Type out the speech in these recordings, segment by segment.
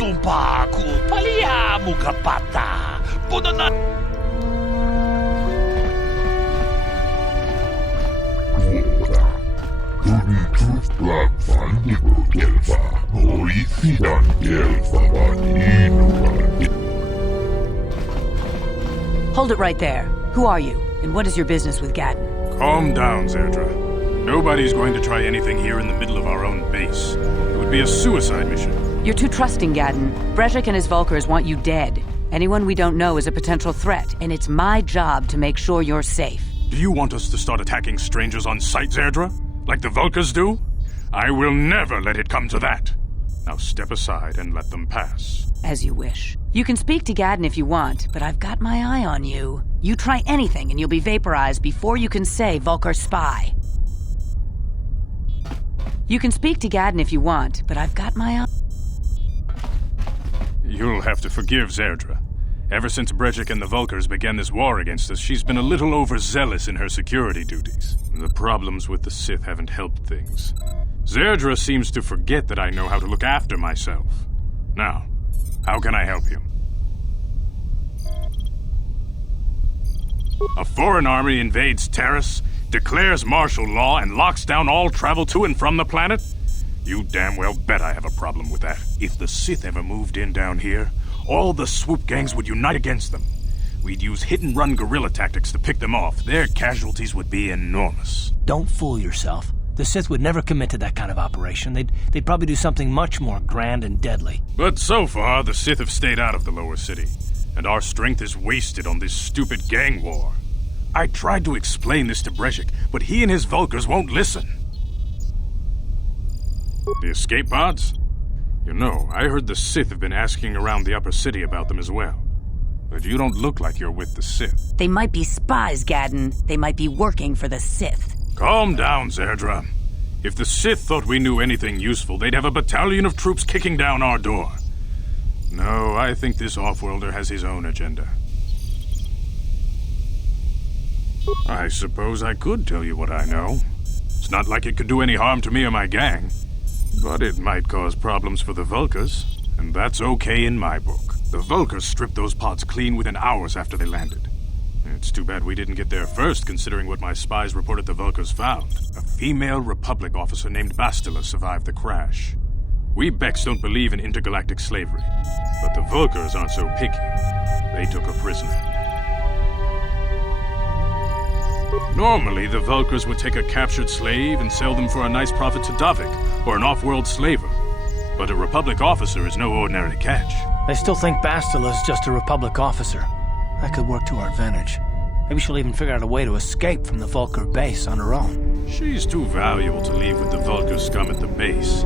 Dumpaku, paliamu kapata. Punana. Hold it right there. Who are you, and what is your business with Gadden? Calm down, Zerdra. Nobody's going to try anything here in the middle of our own base. It would be a suicide mission. You're too trusting, Gadden. Brejik and his Vulkars want you dead. Anyone we don't know is a potential threat, and it's my job to make sure you're safe. Do you want us to start attacking strangers on sight, Zerdra? Like the Vulkars do? I will never let it come to that. Now step aside and let them pass. As you wish. You can speak to Gadden if you want, but I've got my eye on you. You try anything and you'll be vaporized before you can say Vulkar spy. You can speak to Gadden if you want, but I've got my eye... You'll have to forgive Zerdra. Ever since Brejik and the Vulkars began this war against us, she's been a little overzealous in her security duties. The problems with the Sith haven't helped things. Zerdra seems to forget that I know how to look after myself. Now, how can I help you? A foreign army invades Terrace, declares martial law, and locks down all travel to and from the planet? You damn well bet I have a problem with that. If the Sith ever moved in down here, all the swoop gangs would unite against them. We'd use hit-and-run guerrilla tactics to pick them off. Their casualties would be enormous. Don't fool yourself. The Sith would never commit to that kind of operation. They'd probably do something much more grand and deadly. But so far, the Sith have stayed out of the lower city, and our strength is wasted on this stupid gang war. I tried to explain this to Brejik, but he and his Vulkars won't listen. The escape pods? You know, I heard the Sith have been asking around the upper city about them as well. But you don't look like you're with the Sith. They might be spies, Gadden. They might be working for the Sith. Calm down, Zerdra. If the Sith thought we knew anything useful, they'd have a battalion of troops kicking down our door. No, I think this off-worlder has his own agenda. I suppose I could tell you what I know. It's not like it could do any harm to me or my gang. But it might cause problems for the Vulkars, and that's okay in my book. The Vulkars stripped those pods clean within hours after they landed. It's too bad we didn't get there first, considering what my spies reported the Vulkars found. A female Republic officer named Bastila survived the crash. We Beks don't believe in intergalactic slavery, but the Vulkars aren't so picky. They took her prisoner. Normally, the Vulkars would take a captured slave and sell them for a nice profit to Davik, or an off-world slaver. But a Republic officer is no ordinary catch. I still think Bastila is just a Republic officer. That could work to our advantage. Maybe she'll even figure out a way to escape from the Vulkar base on her own. She's too valuable to leave with the Vulkar scum at the base.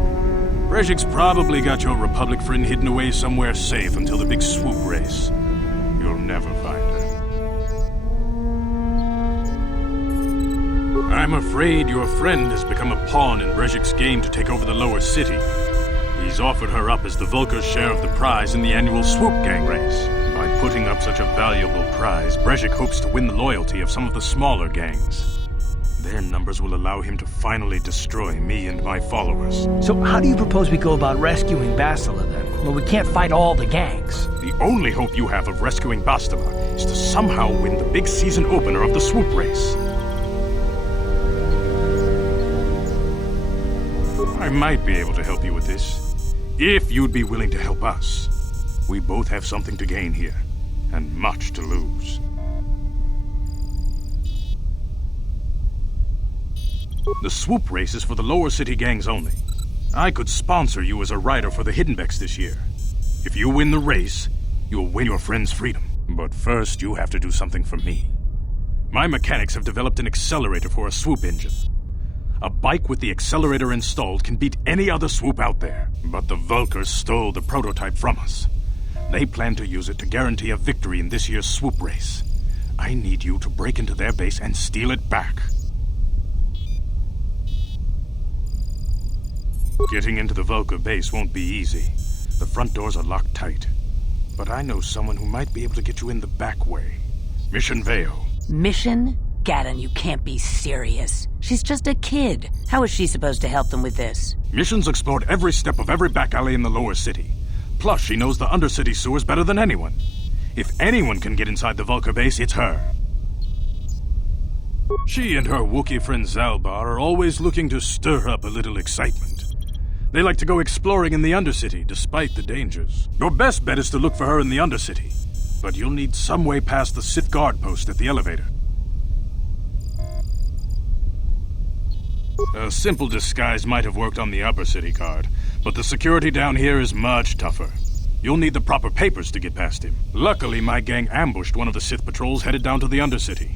Brejik's probably got your Republic friend hidden away somewhere safe until the big swoop race. You'll never find her. I'm afraid your friend has become a pawn in Brejik's game to take over the lower city. He's offered her up as the Vulkar's share of the prize in the annual swoop gang race. By putting up such a valuable prize, Brejik hopes to win the loyalty of some of the smaller gangs. Their numbers will allow him to finally destroy me and my followers. So how do you propose we go about rescuing Bastila then? Well, we can't fight all the gangs. The only hope you have of rescuing Bastila is to somehow win the big season opener of the swoop race. I might be able to help you with this, if you'd be willing to help us. We both have something to gain here, and much to lose. The swoop race is for the lower city gangs only. I could sponsor you as a rider for the Hidden Beks this year. If you win the race, you'll win your friend's freedom. But first, you have to do something for me. My mechanics have developed an accelerator for a swoop engine. A bike with the accelerator installed can beat any other swoop out there. But the Vulkars stole the prototype from us. They plan to use it to guarantee a victory in this year's swoop race. I need you to break into their base and steal it back. Getting into the Vulkar base won't be easy. The front doors are locked tight. But I know someone who might be able to get you in the back way. Mission Veo. Mission? Gadden, you can't be serious. She's just a kid. How is she supposed to help them with this? Mission's explored every step of every back alley in the lower city. Plus, she knows the Undercity sewers better than anyone. If anyone can get inside the Vulcar base, it's her. She and her Wookiee friend Zalbar are always looking to stir up a little excitement. They like to go exploring in the Undercity, despite the dangers. Your best bet is to look for her in the Undercity, but you'll need some way past the Sith guard post at the elevator. A simple disguise might have worked on the Upper City guard, but the security down here is much tougher. You'll need the proper papers to get past him. Luckily, my gang ambushed one of the Sith patrols headed down to the Undercity.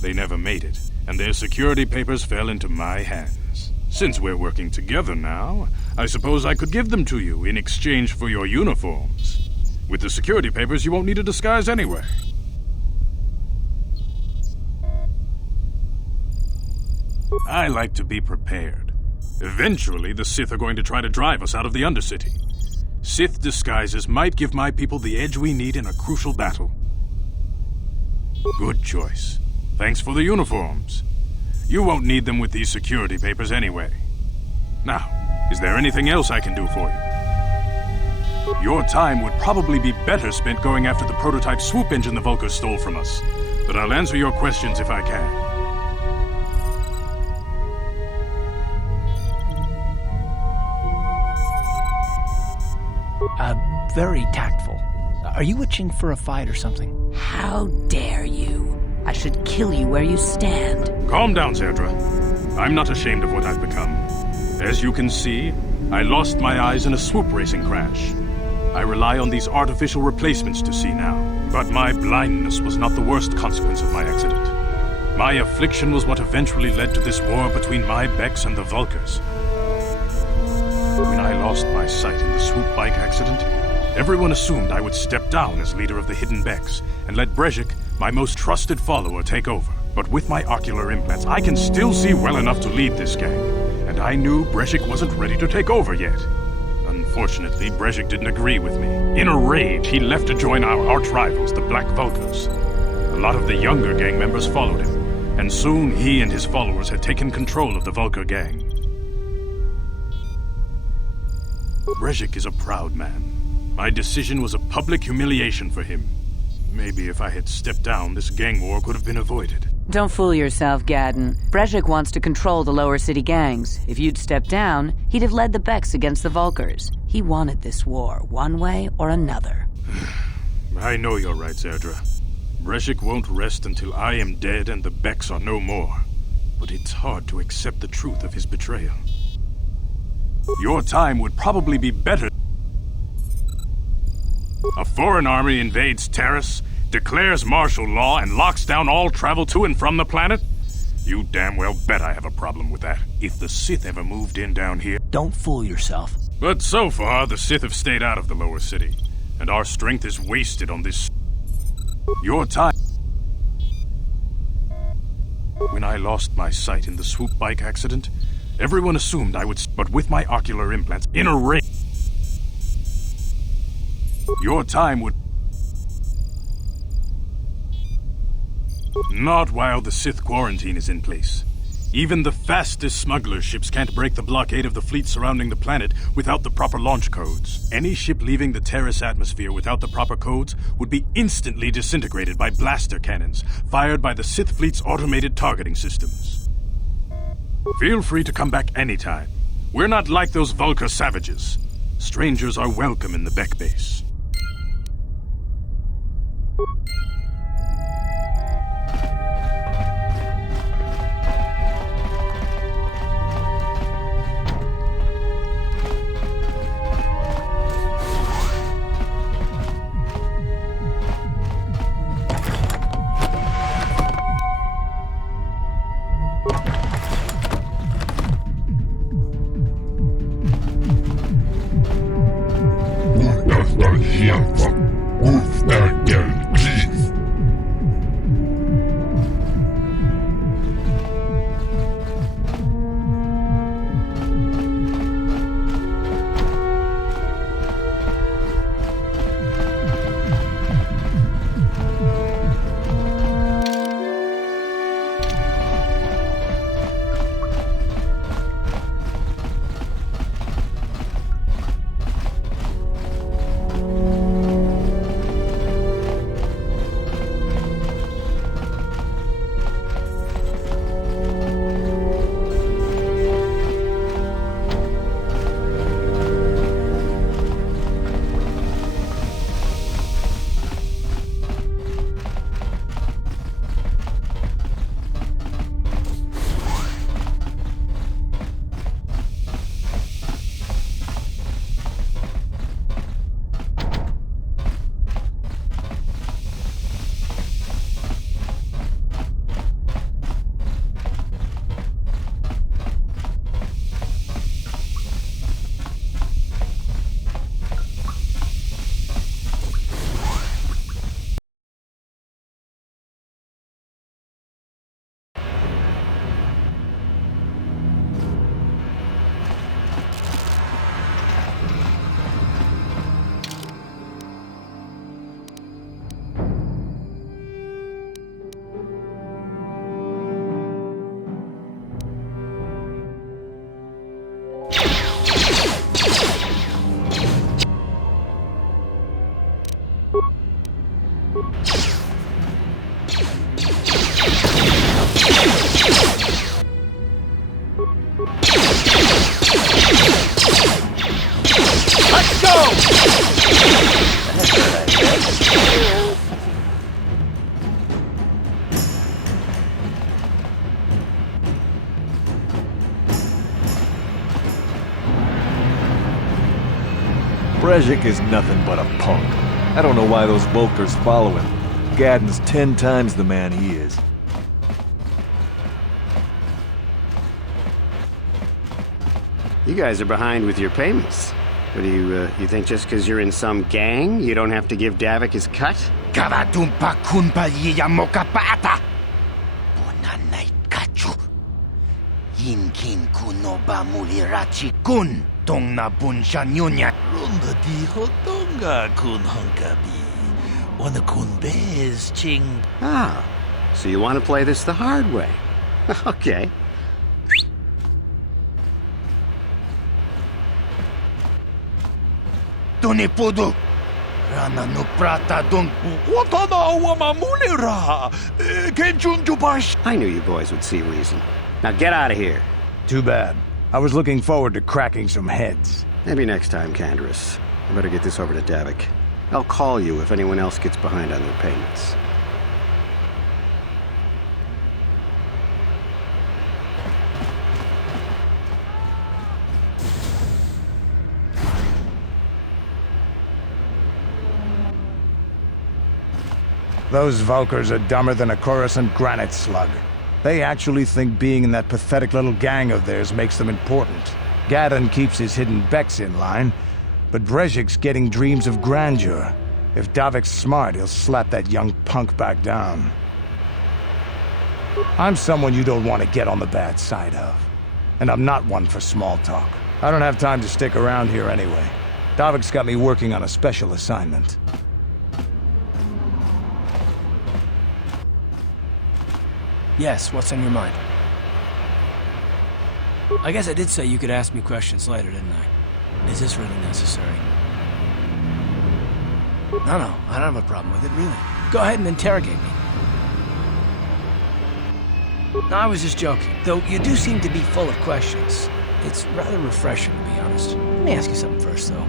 They never made it, and their security papers fell into my hands. Since we're working together now, I suppose I could give them to you in exchange for your uniforms. With the security papers, you won't need a disguise anyway. I like to be prepared. Eventually, the Sith are going to try to drive us out of the Undercity. Sith disguises might give my people the edge we need in a crucial battle. Good choice. Thanks for the uniforms. You won't need them with these security papers anyway. Now, is there anything else I can do for you? Your time would probably be better spent going after the prototype swoop engine the Vulcars stole from us, but I'll answer your questions if I can. Very tactful. Are you itching for a fight or something? How dare you? I should kill you where you stand. Calm down, Zerdra. I'm not ashamed of what I've become. As you can see, I lost my eyes in a swoop racing crash. I rely on these artificial replacements to see now. But my blindness was not the worst consequence of my accident. My affliction was what eventually led to this war between my Becks and the Vulcars. When I lost my sight in the swoop bike accident, everyone assumed I would step down as leader of the hidden Becks and let Brezhik, my most trusted follower, take over. But with my ocular implants, I can still see well enough to lead this gang, and I knew Brezhik wasn't ready to take over yet. Unfortunately, Brezhik didn't agree with me. In a rage, he left to join our arch-rivals, the Black Vulcars. A lot of the younger gang members followed him, and soon he and his followers had taken control of the Vulcar gang. Brezhik is a proud man. My decision was a public humiliation for him. Maybe if I had stepped down, this gang war could have been avoided. Don't fool yourself, Gadden. Brezhik wants to control the lower city gangs. If you'd stepped down, he'd have led the Becks against the Vulcars. He wanted this war, one way or another. I know you're right, Zerdra. Brezhik won't rest until I am dead and the Becks are no more. But it's hard to accept the truth of his betrayal. Your time would probably be better. A foreign army invades Terrace, declares martial law, and locks down all travel to and from the planet? You damn well bet I have a problem with that. If the Sith ever moved in down here... Don't fool yourself. But so far, the Sith have stayed out of the lower city, and our strength is wasted on this... Your time... When I lost my sight in the swoop bike accident, everyone assumed I would... But with my ocular implants, in a rage... Your time would... Not while the Sith quarantine is in place. Even the fastest smuggler ships can't break the blockade of the fleet surrounding the planet without the proper launch codes. Any ship leaving the Terrace atmosphere without the proper codes would be instantly disintegrated by blaster cannons fired by the Sith fleet's automated targeting systems. Feel free to come back anytime. We're not like those Vulcar savages. Strangers are welcome in the Beck base. Brezhik is nothing but a punk. I don't know why those Volkers follow him. Gadden's 10 times the man he is. You guys are behind with your payments. What do you think just because you're in some gang, you don't have to give Davik his cut? Karatumpa kunpa yiyamokapata! Bonanay kachu! Yinkin kuno ba mulirachi kun! Tong na bunsha nyunya! Runda diho tonga kun honkabi. Wana kun bez ching. Ah, so you want to play this the hard way. Okay. Tunipudu! Rana no prata don watana wama mulira! Kenchunjubash! I knew you boys would see reason. Now get out of here. Too bad. I was looking forward to cracking some heads. Maybe next time, Canderous. I better get this over to Davik. I'll call you if anyone else gets behind on their payments. Those Volkers are dumber than a Coruscant granite slug. They actually think being in that pathetic little gang of theirs makes them important. Gadden keeps his hidden Becks in line, but Brezhik's getting dreams of grandeur. If Davik's smart, he'll slap that young punk back down. I'm someone you don't want to get on the bad side of. And I'm not one for small talk. I don't have time to stick around here anyway. Davik's got me working on a special assignment. Yes, what's on your mind? I guess I did say you could ask me questions later, didn't I? Is this really necessary? No, I don't have a problem with it, really. Go ahead and interrogate me. No, I was just joking. Though you do seem to be full of questions. It's rather refreshing, to be honest. Let me ask you something first, though.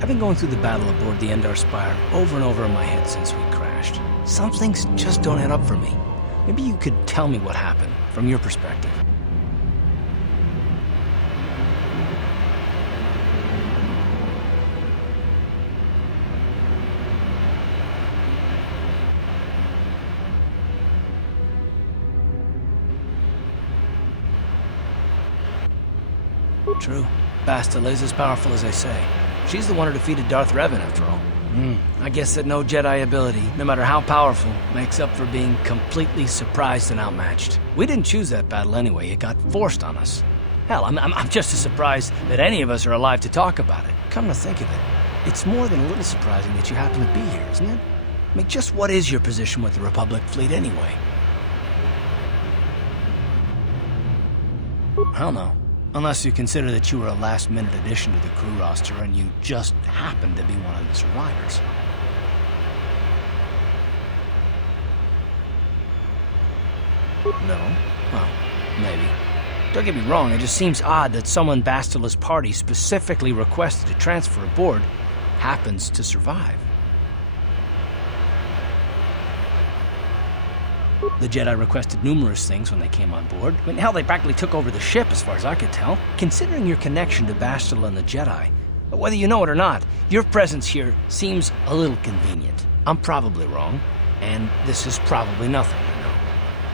I've been going through the battle aboard the Endar Spire over and over in my head since we crashed. Some things just don't add up for me. Maybe you could tell me what happened, from your perspective. True. Bastila is as powerful as they say. She's the one who defeated Darth Revan, after all. I guess that no Jedi ability, no matter how powerful, makes up for being completely surprised and outmatched. We didn't choose that battle anyway. It got forced on us. Hell, I'm just as surprised that any of us are alive to talk about it. Come to think of it, it's more than a little surprising that you happen to be here, isn't it? I mean, just what is your position with the Republic fleet anyway? I don't know. Unless you consider that you were a last-minute addition to the crew roster and you just happened to be one of the survivors. No? Well, maybe. Don't get me wrong, it just seems odd that someone Bastila's party specifically requested to transfer aboard happens to survive. The Jedi requested numerous things when they came on board. I mean, hell, they practically took over the ship, as far as I could tell. Considering your connection to Bastila and the Jedi, whether you know it or not, your presence here seems a little convenient. I'm probably wrong, and this is probably nothing, you know.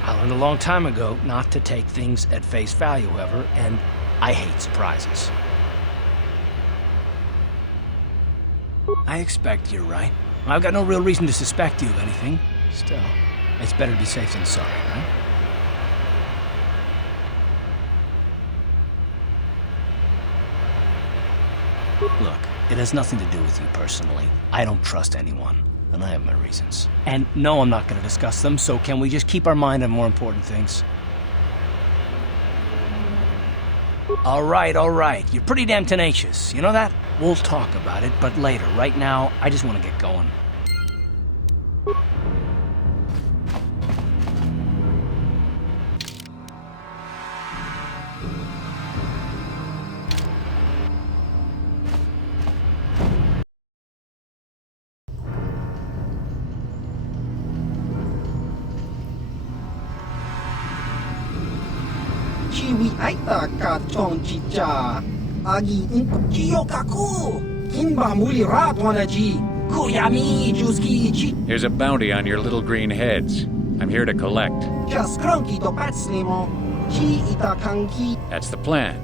I learned a long time ago not to take things at face value, however, and I hate surprises. I expect you're right. I've got no real reason to suspect you of anything. Still, it's better to be safe than sorry, right? Look, it has nothing to do with you personally. I don't trust anyone, and I have my reasons. And no, I'm not going to discuss them, so can we just keep our mind on more important things? All right. You're pretty damn tenacious. You know that? We'll talk about it, but later. Right now, I just want to get going. Chiwi aita ka chong chicha agi kiyokaku Here's a bounty on your little green heads. I'm here to collect. That's the plan.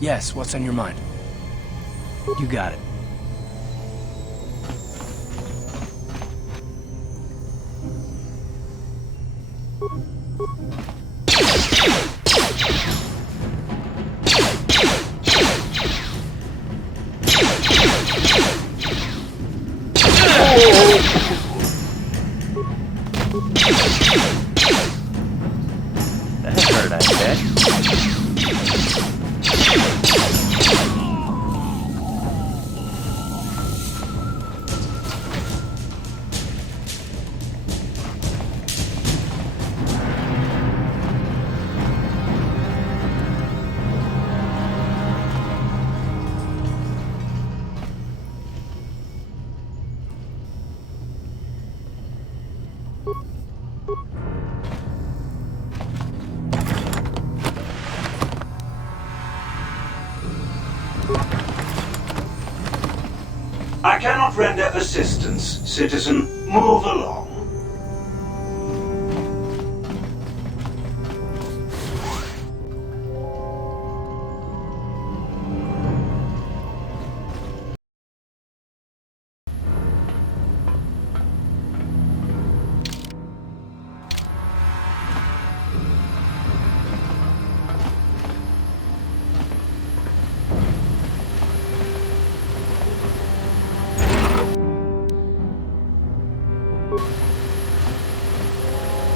Yes, what's on your mind? You got it. That hurt, I bet. I cannot render assistance, citizen. Move along.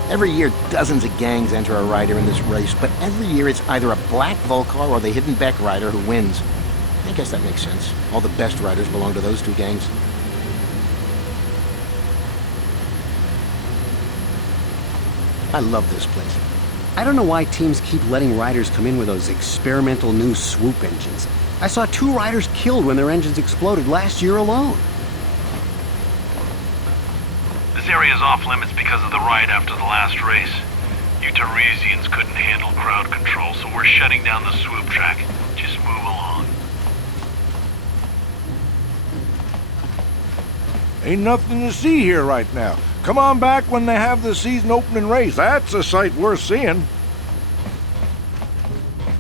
Every year, dozens of gangs enter a rider in this race, but every year it's either a black Volcar or the hidden Beck rider who wins. I guess that makes sense. All the best riders belong to those two gangs. I love this place. I don't know why teams keep letting riders come in with those experimental new swoop engines. I saw 2 riders killed when their engines exploded last year alone. This area is off limits because of the riot after the last race. You Teresians couldn't handle crowd control, so we're shutting down the swoop track. Just move along. Ain't nothing to see here right now. Come on back when they have the season opening race. That's a sight worth seeing.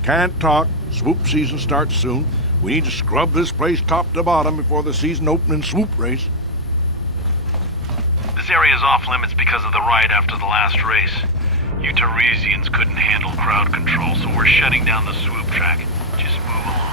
Can't talk. Swoop season starts soon. We need to scrub this place top to bottom before the season opening swoop race. This area is off limits because of the riot after the last race. You Teresians couldn't handle crowd control, so we're shutting down the swoop track. Just move along.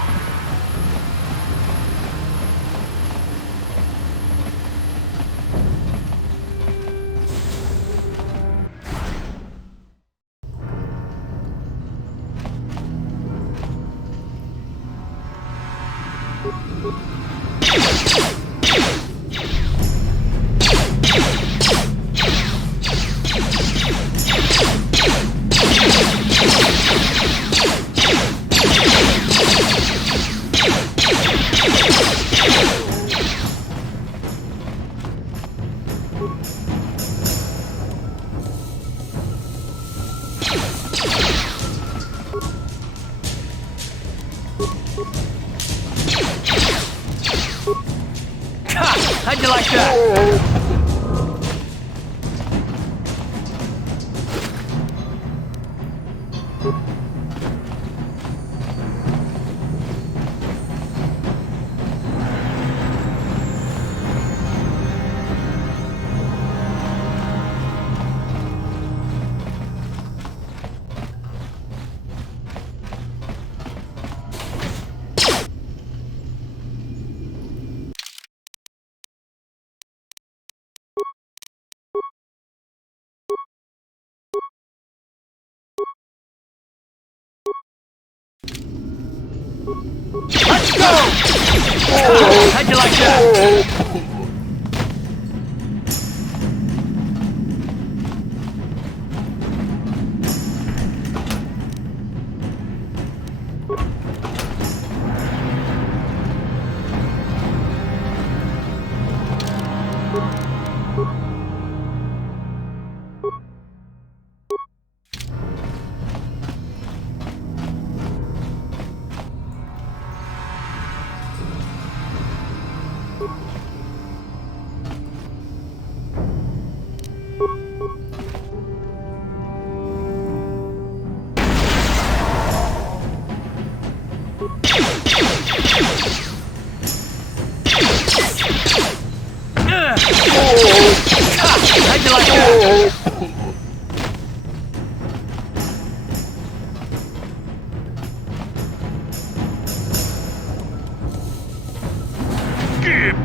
How'd you like that? Let's go! How'd you like that?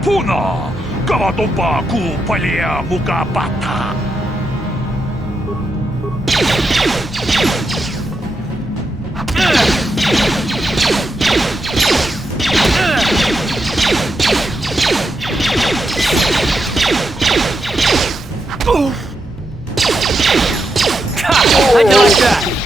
Puna! Kavatumpa ku palia mukapata! I dodged that!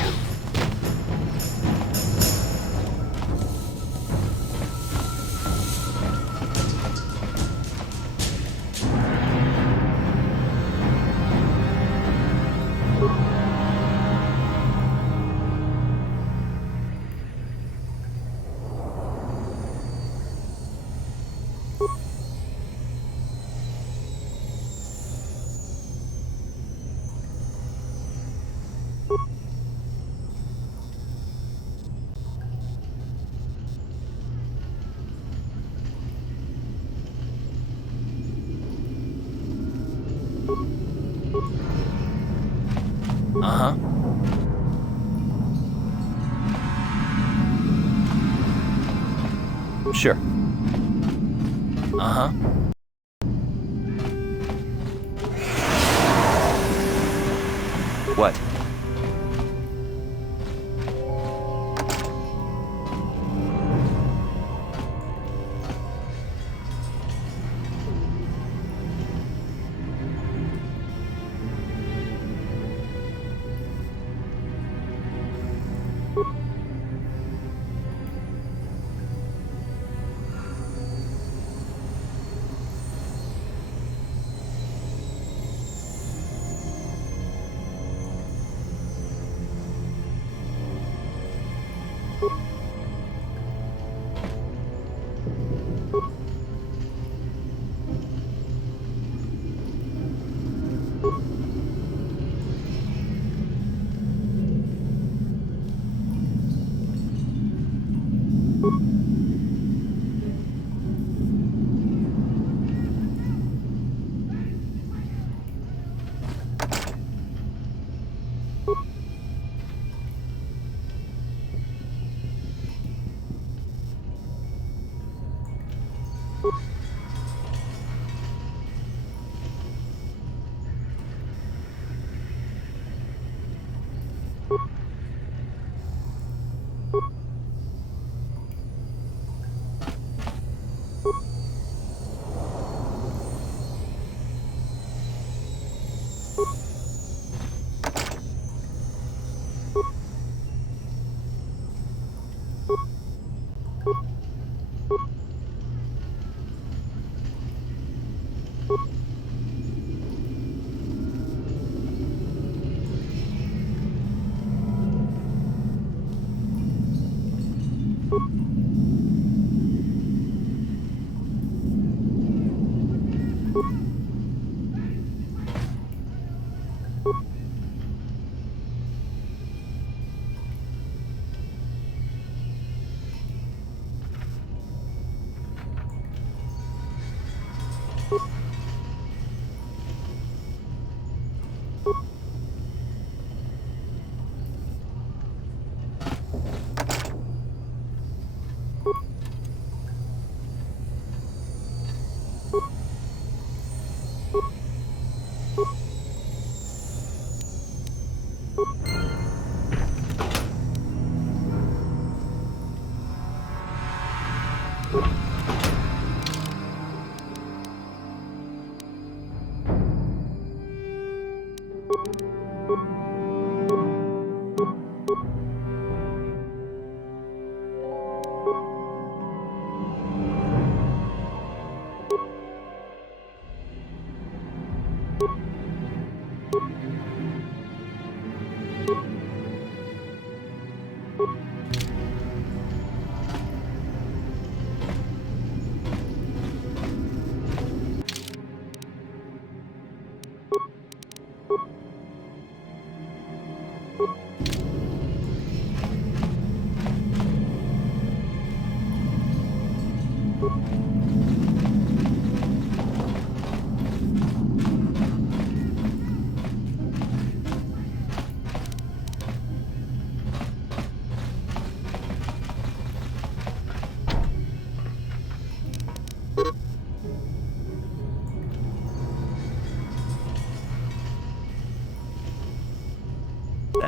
Uh-huh. Sure. Uh-huh. What?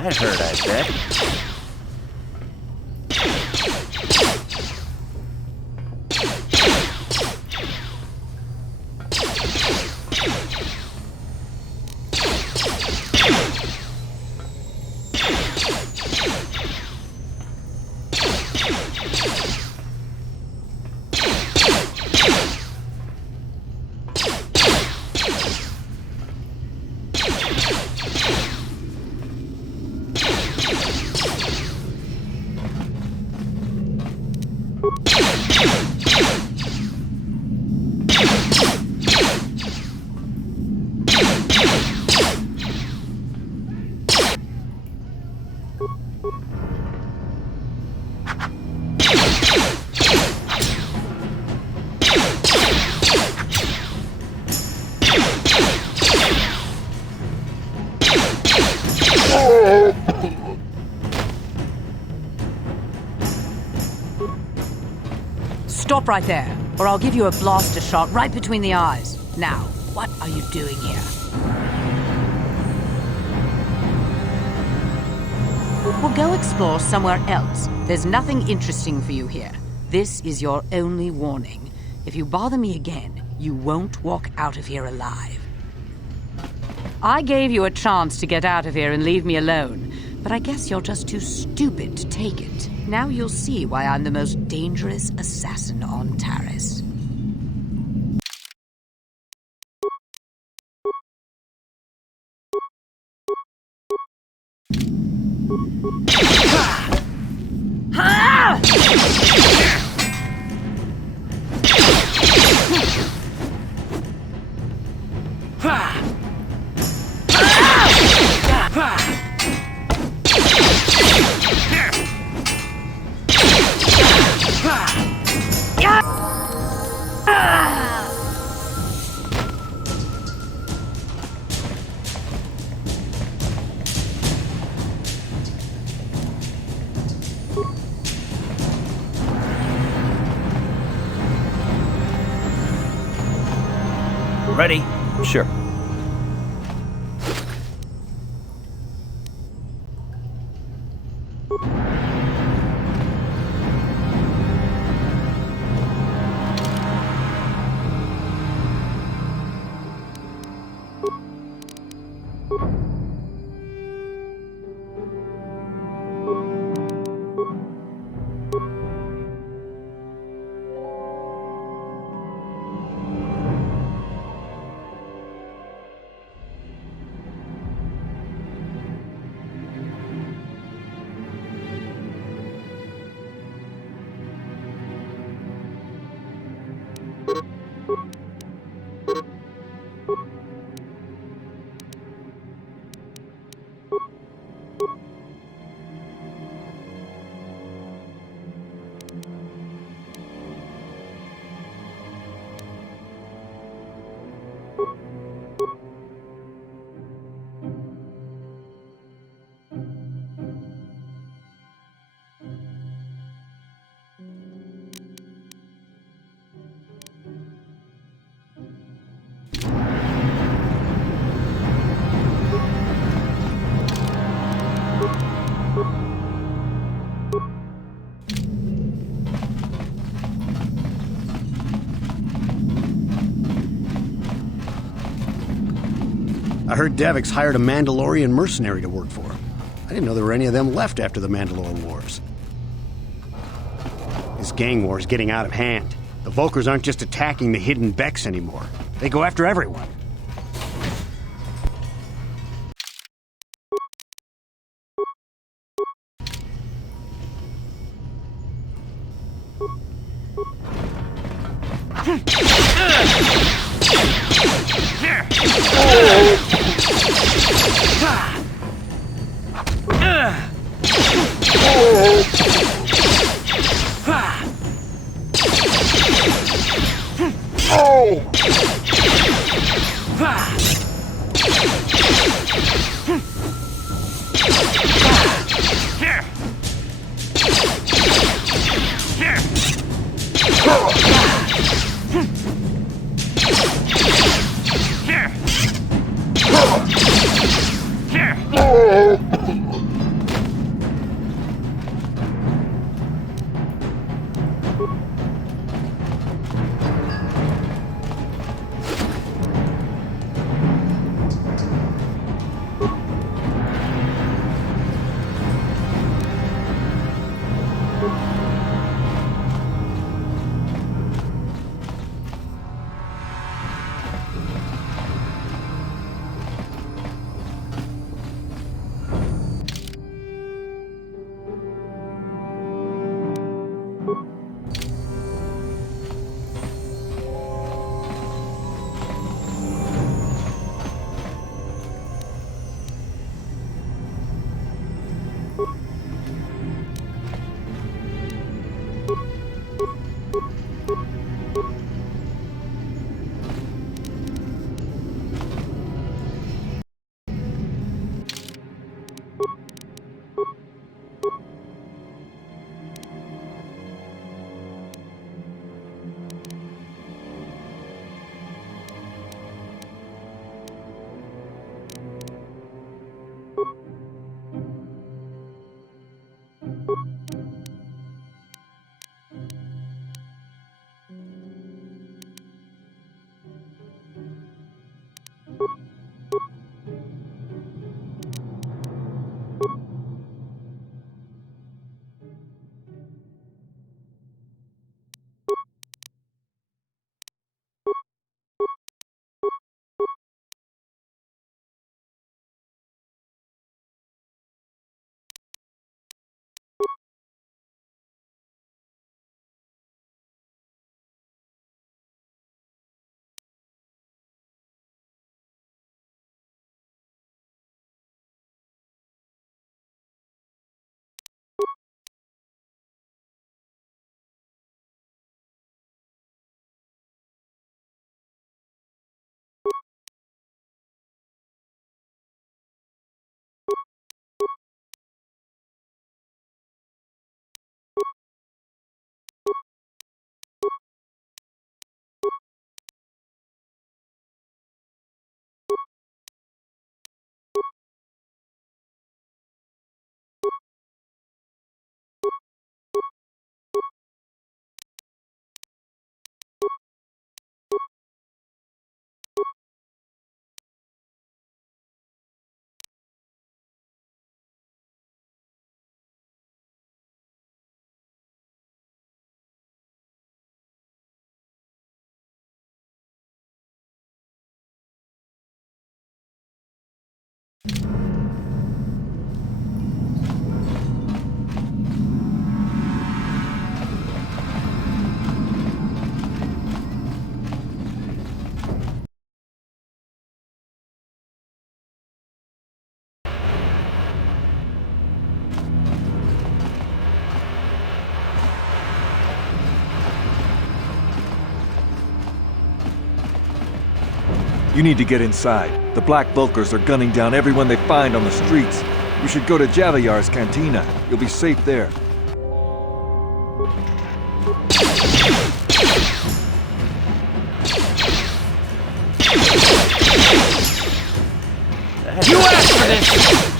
That hurt, I bet. Stop right there, or I'll give you a blaster shot right between the eyes. Now, what are you doing here? Well, go explore somewhere else. There's nothing interesting for you here. This is your only warning. If you bother me again, you won't walk out of here alive. I gave you a chance to get out of here and leave me alone, but I guess you're just too stupid to take it. Now you'll see why I'm the most dangerous assassin on Taris. Ready? Sure. I heard Davix hired a Mandalorian mercenary to work for him. I didn't know there were any of them left after the Mandalore Wars. This gang war is getting out of hand. The Vulkars aren't just attacking the hidden Becks anymore. They go after everyone. You need to get inside. The Black Vulkars are gunning down everyone they find on the streets. You should go to Javayar's cantina. You'll be safe there. You asked for this!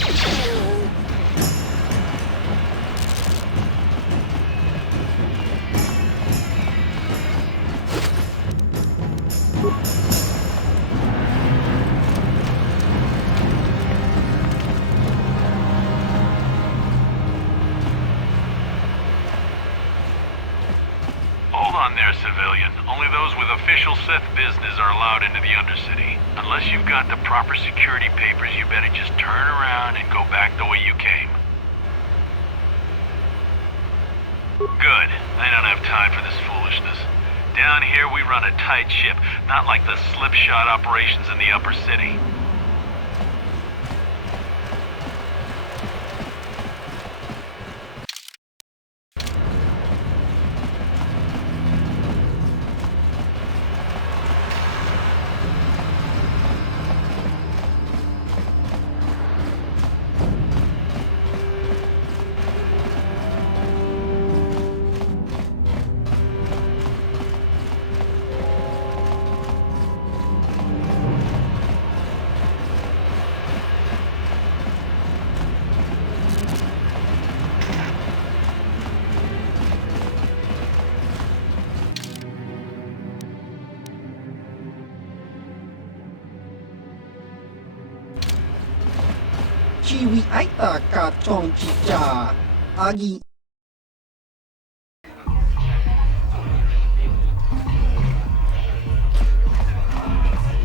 Hold on there, civilian. Only those with official Sith business are allowed into the Undercity. Unless you've got the proper security papers, you better just turn around and go back the way you came. Good. I don't have time for this foolishness. Down here we run a tight ship, not like the slipshod operations in the upper city.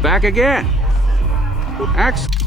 Back again. Excellent.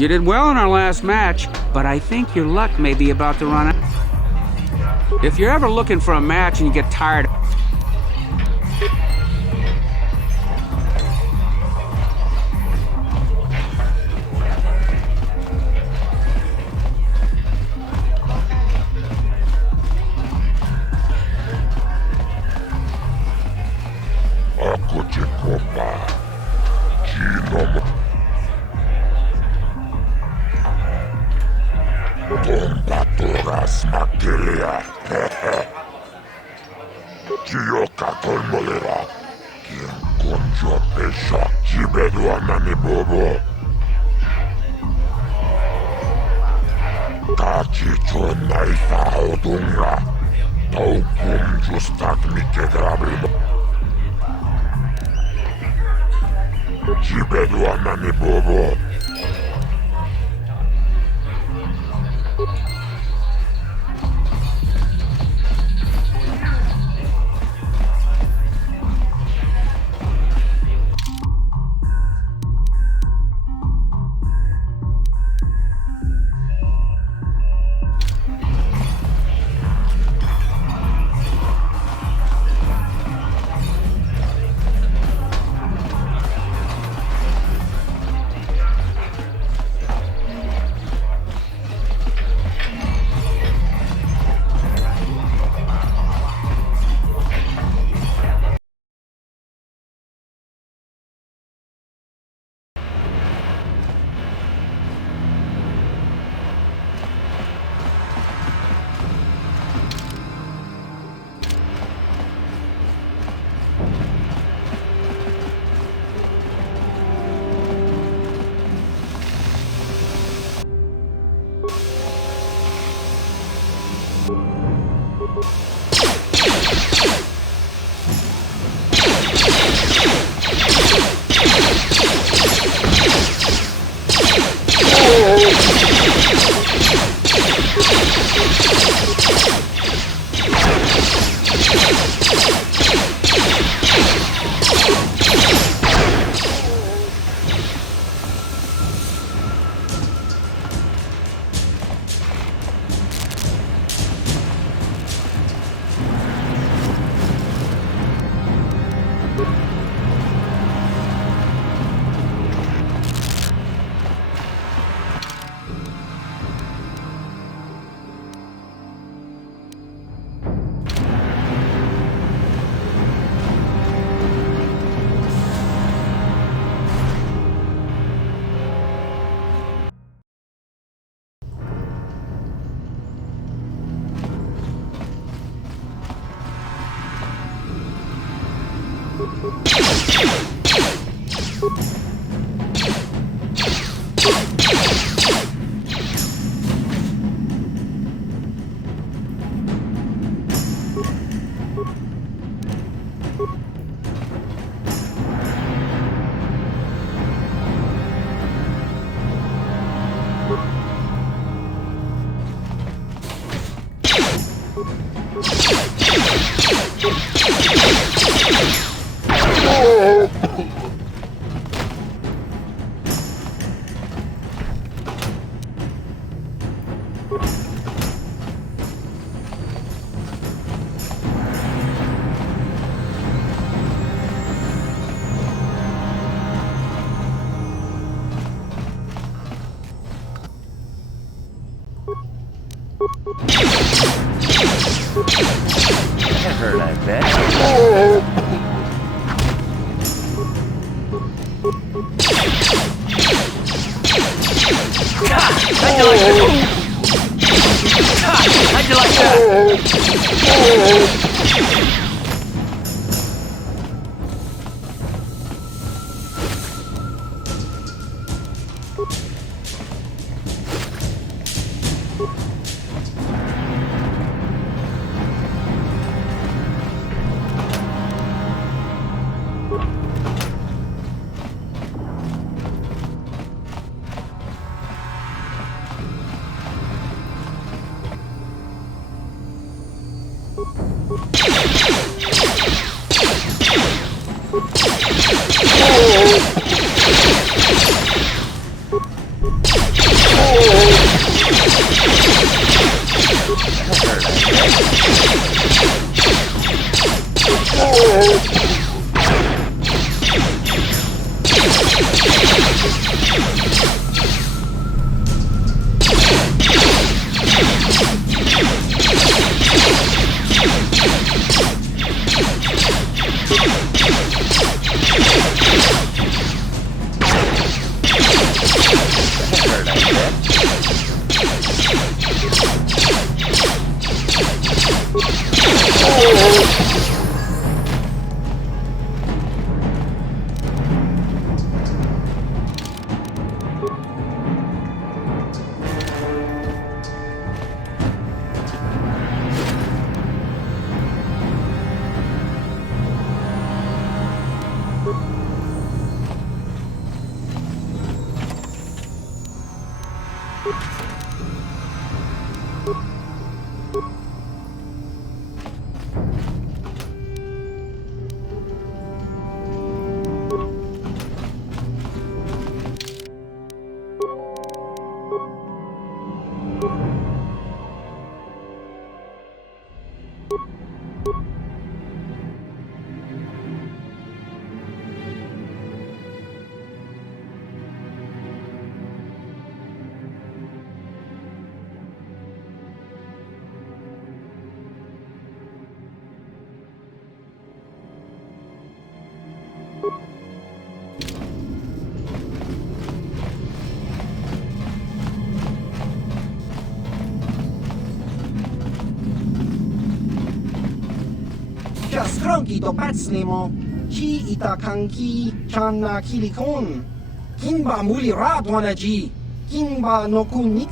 You did well in our last match, but I think your luck may be about to run out. If you're ever looking for a match and you get tired... That hurt, I bet. How'd you like that? How'd you like that? Skronki to pacnimo, chi ita kanki channa kilikon, kinba muli radwanaji, kinba no kunik.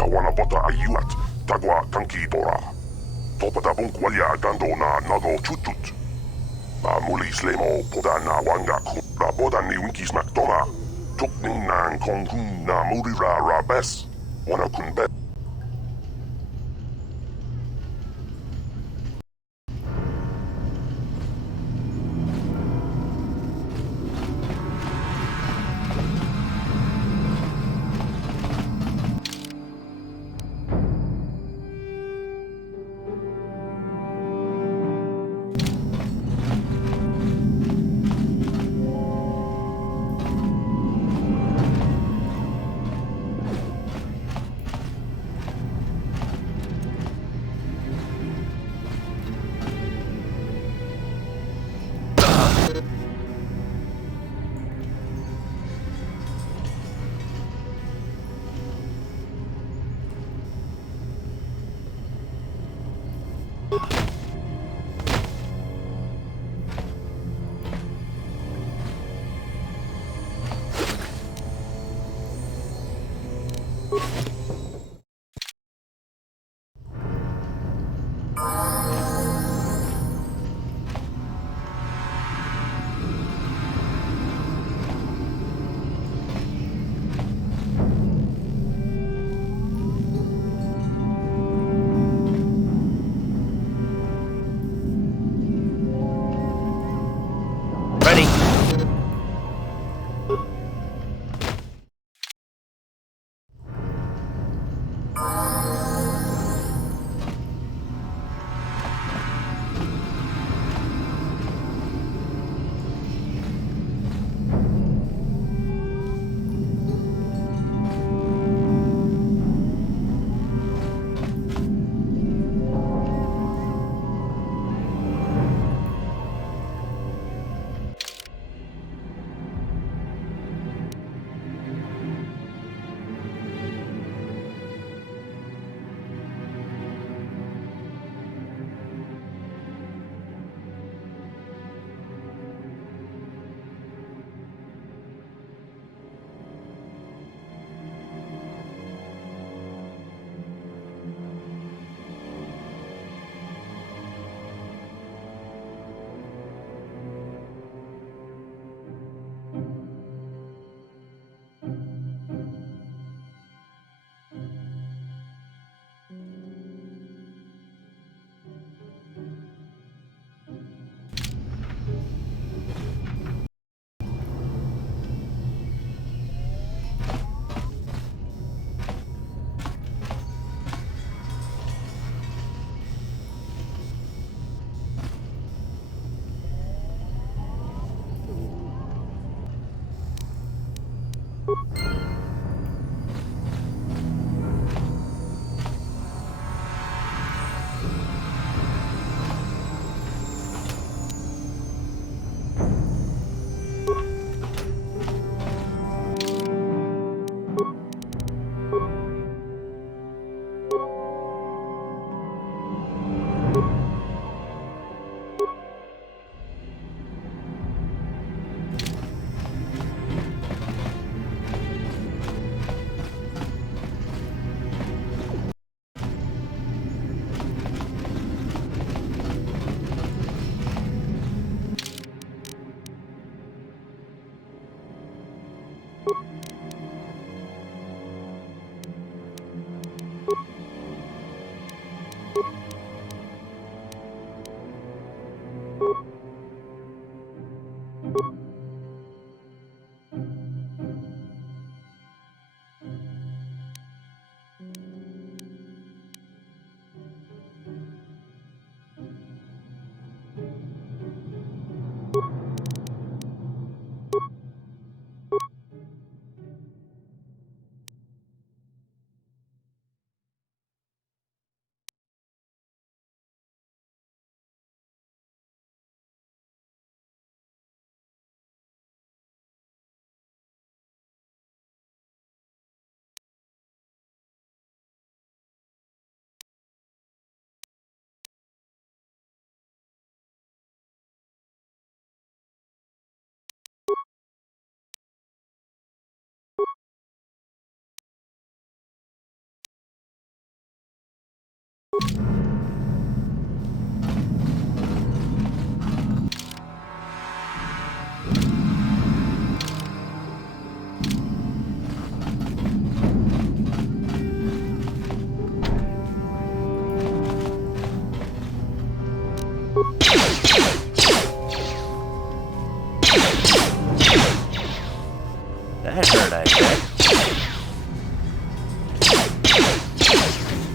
kawana bota ayuat, tagwa tanki bora. Topada bunkwalia gando na nago chutut. Muli slemo poda na wanga kura boda ni winkis makdoma. Tukning nang kong kun na muri ra bes. Wana kun bet.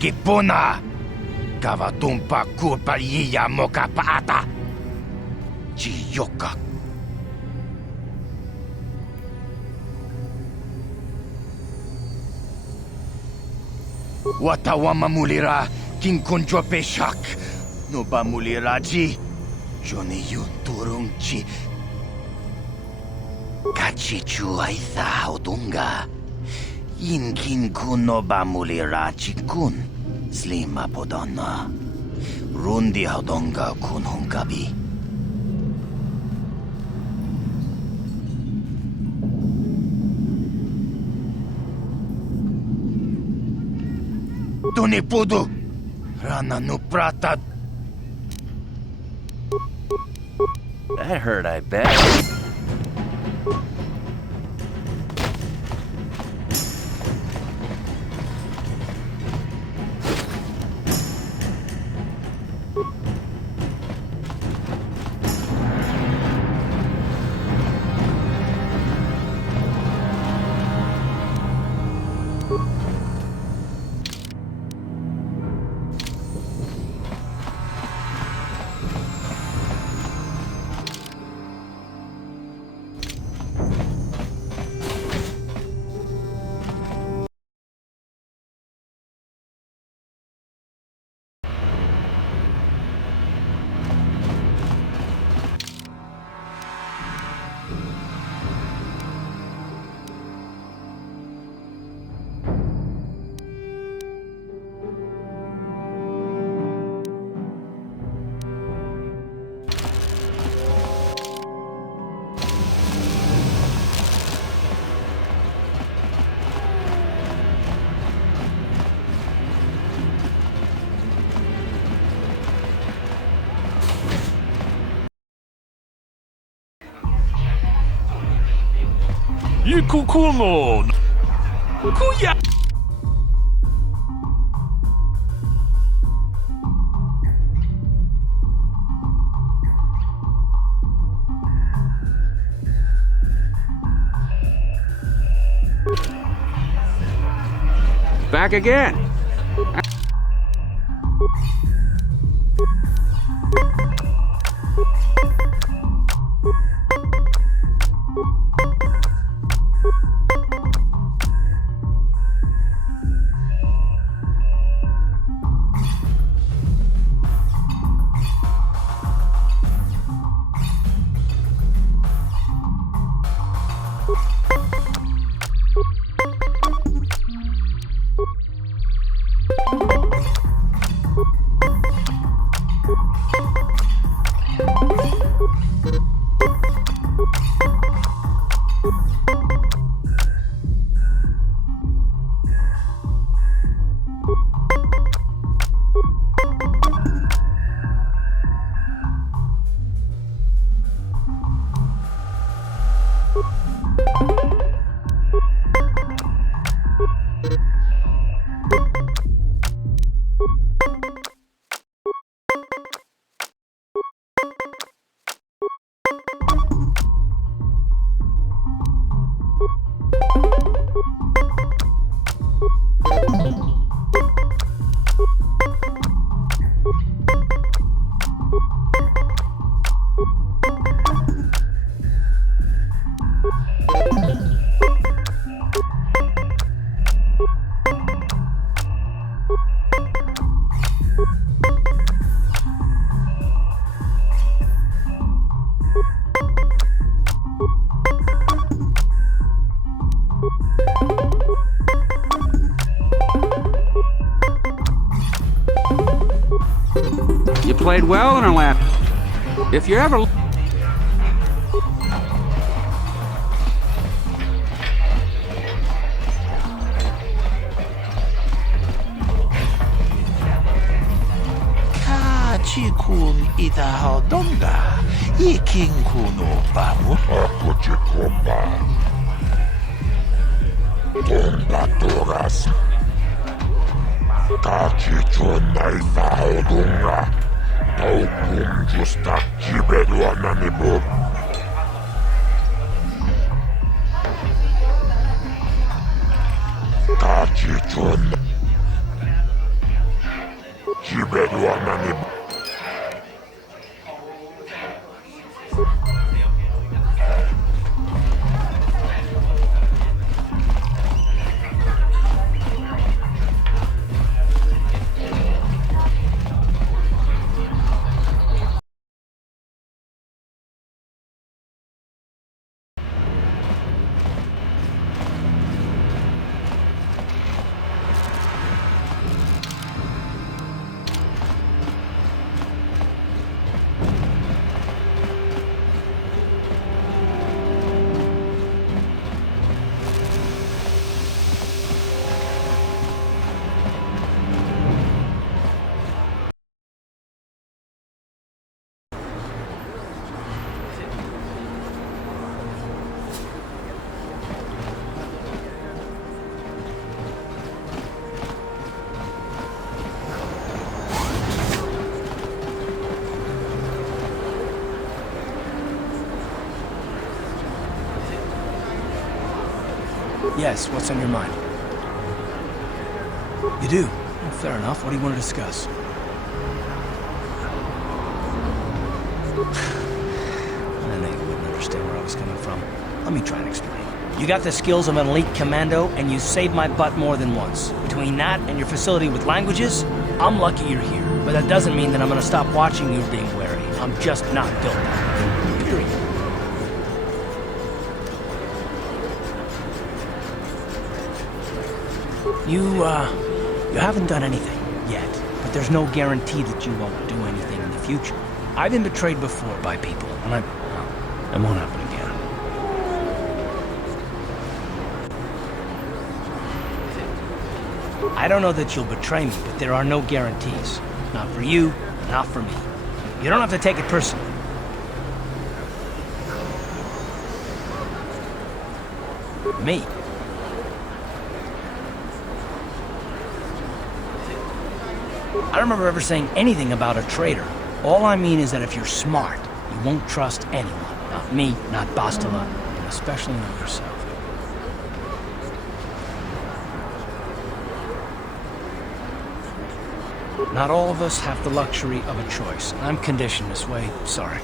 gipuna. Kavatumpa kupaliya mokapaata. Chiyoka. Watawama mulira kinkunjo peshak. Nuba muliraji. Joni yun turungchi. Kachichu aitha odunga. Yinkin kuno ba muliraji kun. Slima podonna. Rundi hodonga kun hunkabi. Tunipudu. Rana nuprata. That hurt, I bet. Yikukuno. Kuya. Back again. Played well in our lap. If you're ever... Kachikun itahodonga. Ikinkuno bamu. Akochikomba. Donga toras. Kachichon itahodonga. Taupun justa kibeduananibur. Kachichon Yes, what's on your mind? You do? Well, fair enough. What do you want to discuss? I know you wouldn't understand where I was coming from. Let me try and explain. You got the skills of an elite commando, and you saved my butt more than once. Between that and your facility with languages, I'm lucky you're here. But that doesn't mean that I'm gonna stop watching you being wary. I'm just not built that way. Period. You haven't done anything yet, but there's no guarantee that you won't do anything in the future. I've been betrayed before by people, and it won't happen again. I don't know that you'll betray me, but there are no guarantees. Not for you, not for me. You don't have to take it personally. Me? I don't remember ever saying anything about a traitor. All I mean is that if you're smart, you won't trust anyone. Not me, not Bastila, and especially not yourself. Not all of us have the luxury of a choice. I'm conditioned this way. Sorry.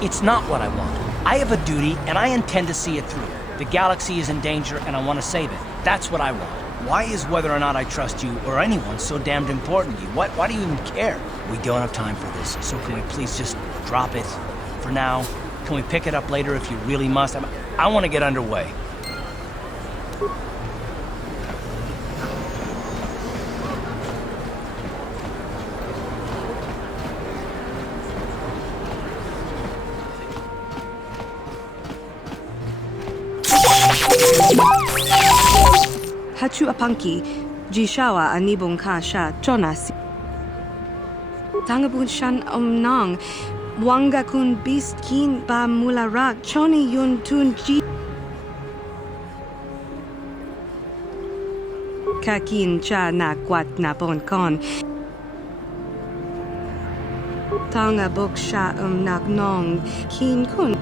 It's not what I want. I have a duty, and I intend to see it through. The galaxy is in danger, and I want to save it. That's what I want. Why is whether or not I trust you or anyone so damned important to you? Why do you even care? We don't have time for this, so can we please just drop it for now? Can we pick it up later if you really must? I want to get underway. Hachu apanki, jishawa anibong ka sha chonas. Tangabun shan omnang, wanga kun bis kin ba mularak, choni yun tun ji. Kakin cha na kwat na bon kon. Tanga bok sha nak nong, kin kun.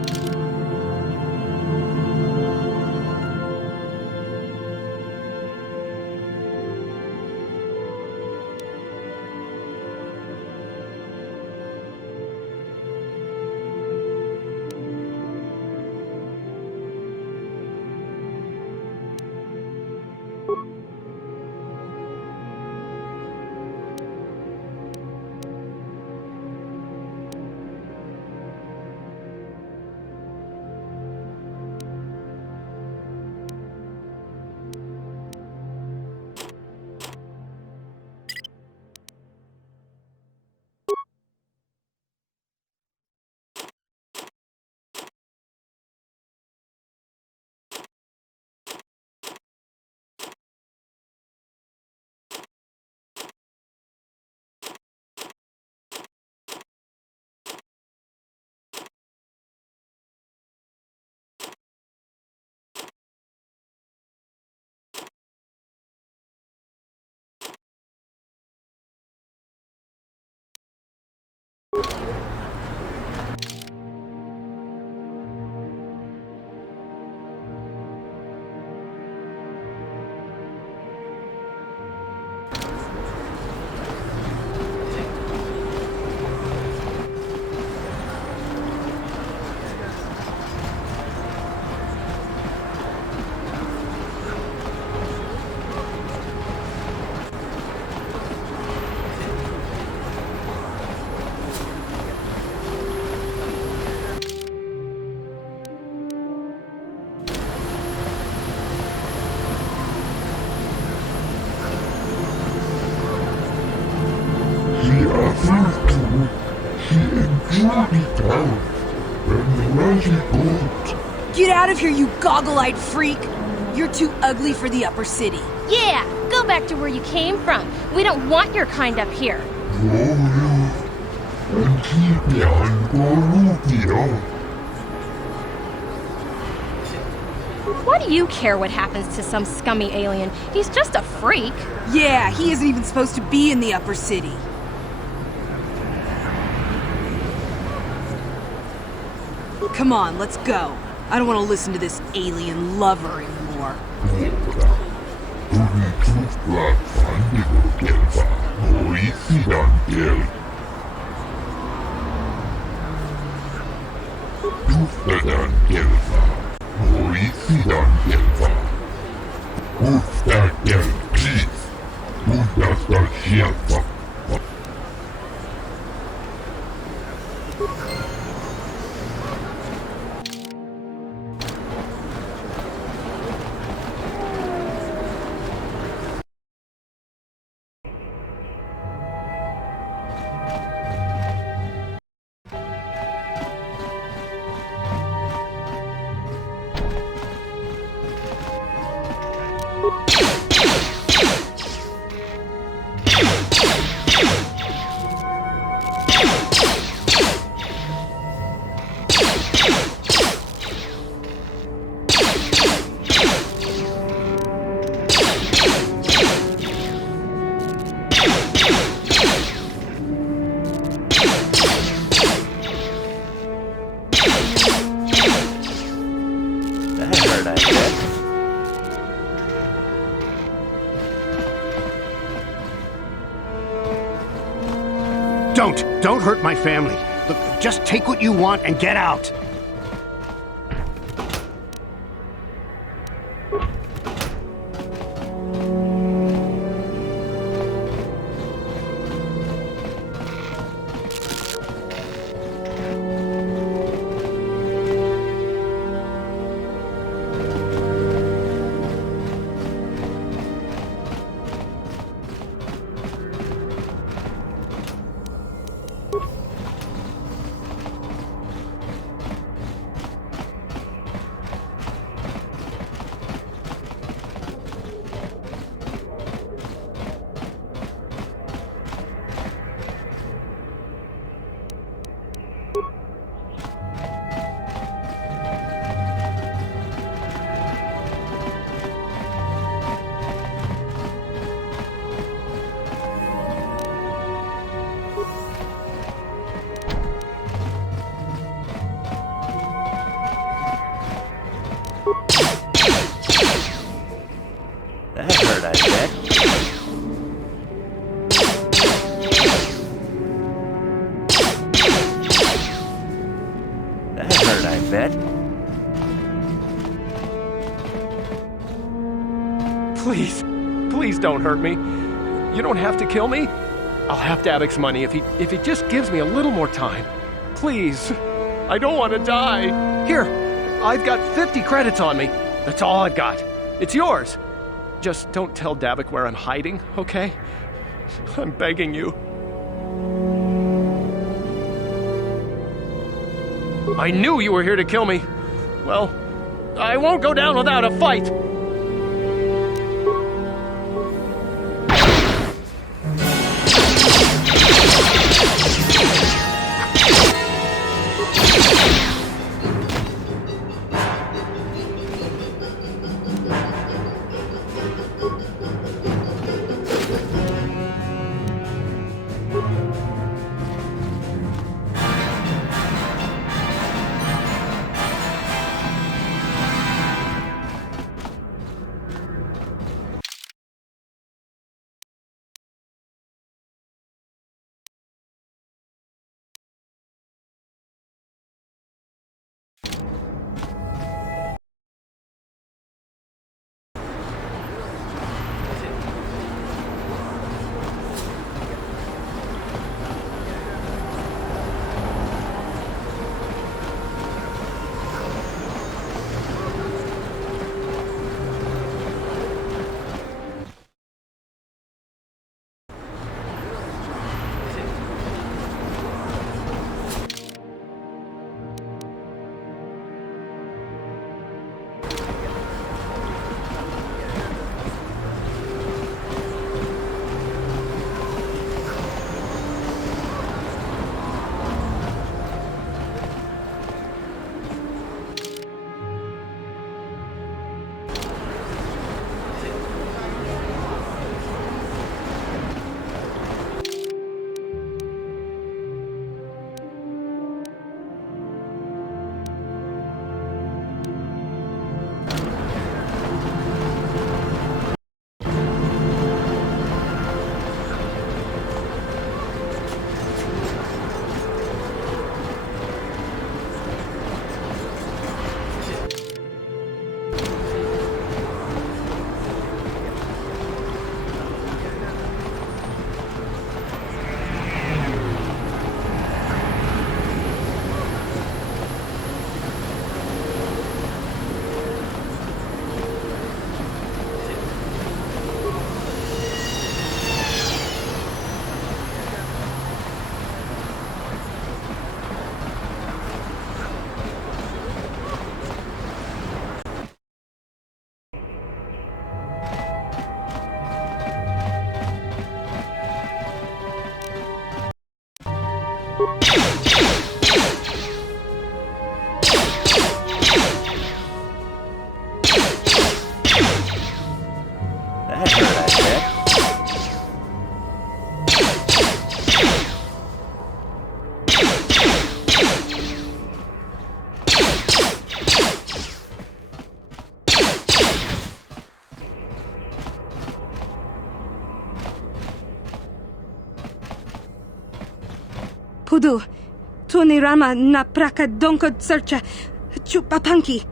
Get out of here, you goggle-eyed freak! You're too ugly for the upper city. Yeah, go back to where you came from. We don't want your kind up here. Why do you care what happens to some scummy alien? He's just a freak. Yeah, he isn't even supposed to be in the upper city. Come on, let's go. I don't want to listen to this alien lover anymore. Don't hurt my family. Look, just take what you want and get out. That hurt, I bet. That hurt, I bet. Please, please don't hurt me. You don't have to kill me. I'll have Davic's money if he just gives me a little more time. Please. I don't want to die. Here, I've got 50 credits on me. That's all I've got. It's yours. Just don't tell Davic where I'm hiding, okay? I'm begging you. I knew you were here to kill me. Well, I won't go down without a fight. That hurt, I bet. Pudu, Tunirama na praka donko searcha chupapanki.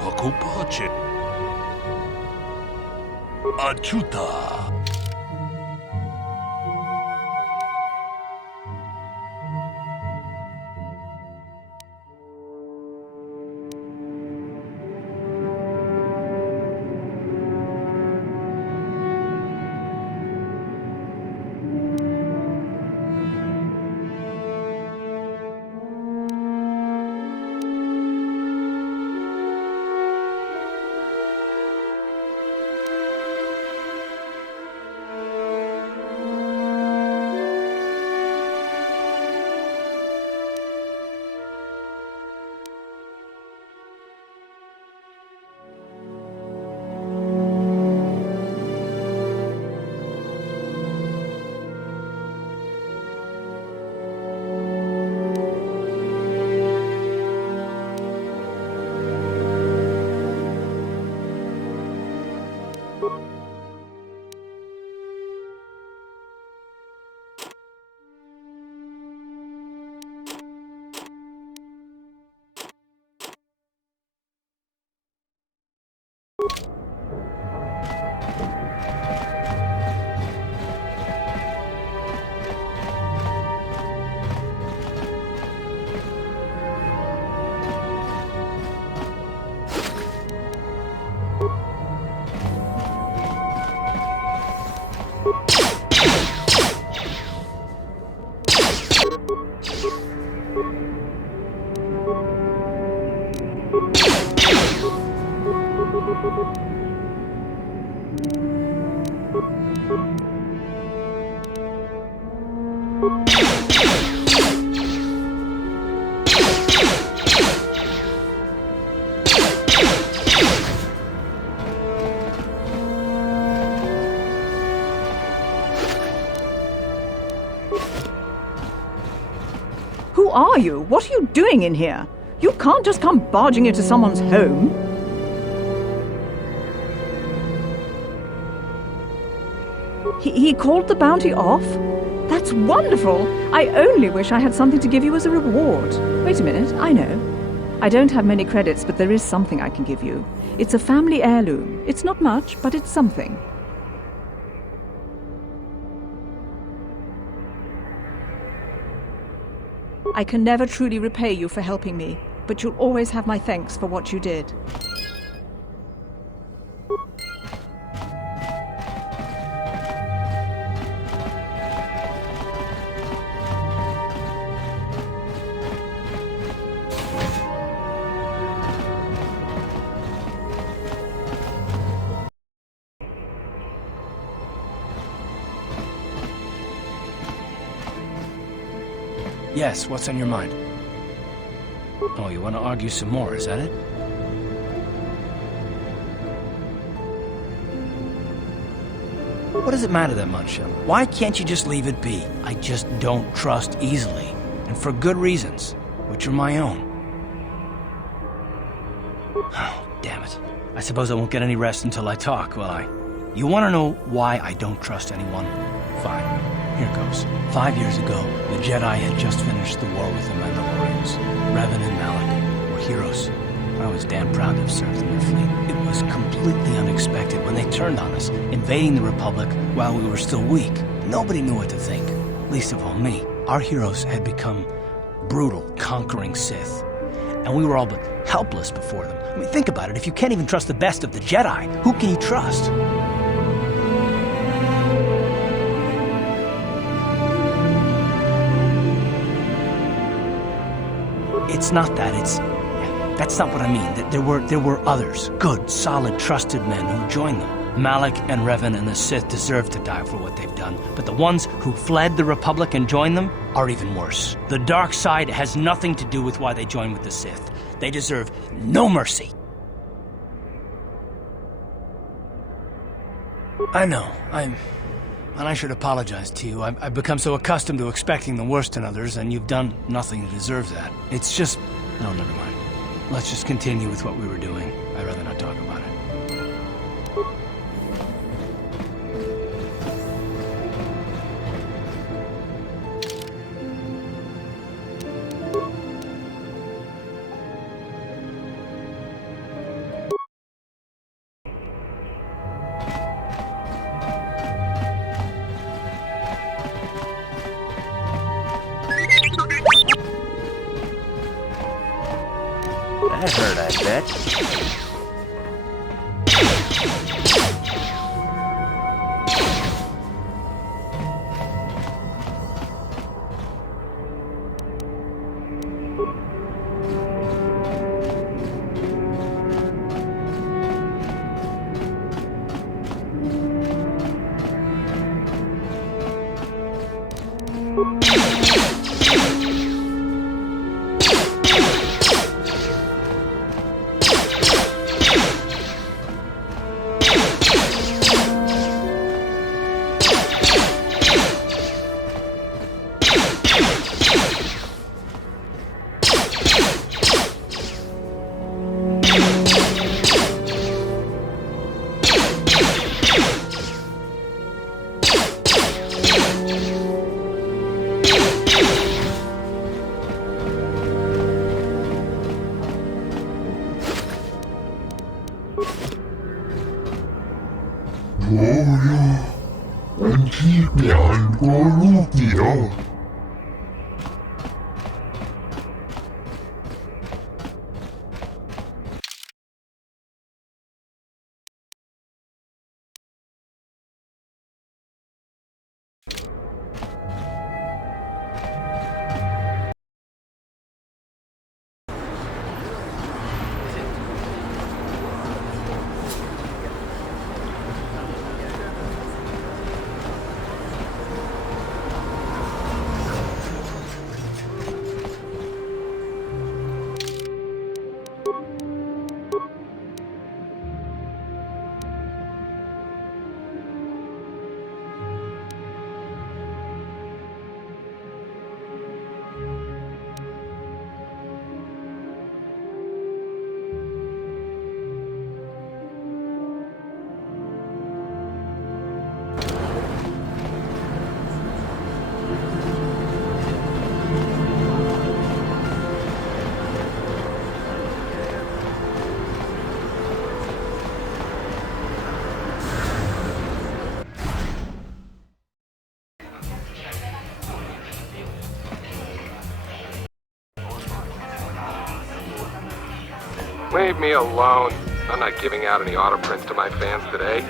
Okupache. Achuta. Who are you? What are you doing in here? You can't just come barging into someone's home. He called the bounty off? That's wonderful! I only wish I had something to give you as a reward. Wait a minute, I know. I don't have many credits, but there is something I can give you. It's a family heirloom. It's not much, but it's something. I can never truly repay you for helping me, but you'll always have my thanks for what you did. Yes, what's on your mind? Oh, you want to argue some more, is that it? What does it matter that much? Why can't you just leave it be? I just don't trust easily, and for good reasons, which are my own. Oh, damn it. I suppose I won't get any rest until I talk, will I? You want to know why I don't trust anyone? Fine. Here goes. 5 years ago, the Jedi had just finished the war with the Mandalorians. Revan and Malak were heroes. I was damn proud to have served in their fleet. It was completely unexpected when they turned on us, invading the Republic while we were still weak. Nobody knew what to think, least of all me. Our heroes had become brutal, conquering Sith, and we were all but helpless before them. I mean, think about it. If you can't even trust the best of the Jedi, who can you trust? It's not that, that's not what I mean. There were others. Good, solid, trusted men who joined them. Malik and Revan and the Sith deserve to die for what they've done, but the ones who fled the Republic and joined them are even worse. The dark side has nothing to do with why they joined with the Sith. They deserve no mercy. I know, and I should apologize to you. I've become so accustomed to expecting the worst in others, and you've done nothing to deserve that. It's just... No, never mind. Let's just continue with what we were doing. I'd rather not talk about it. That hurt, I bet. Leave me alone. I'm not giving out any auto prints to my fans today.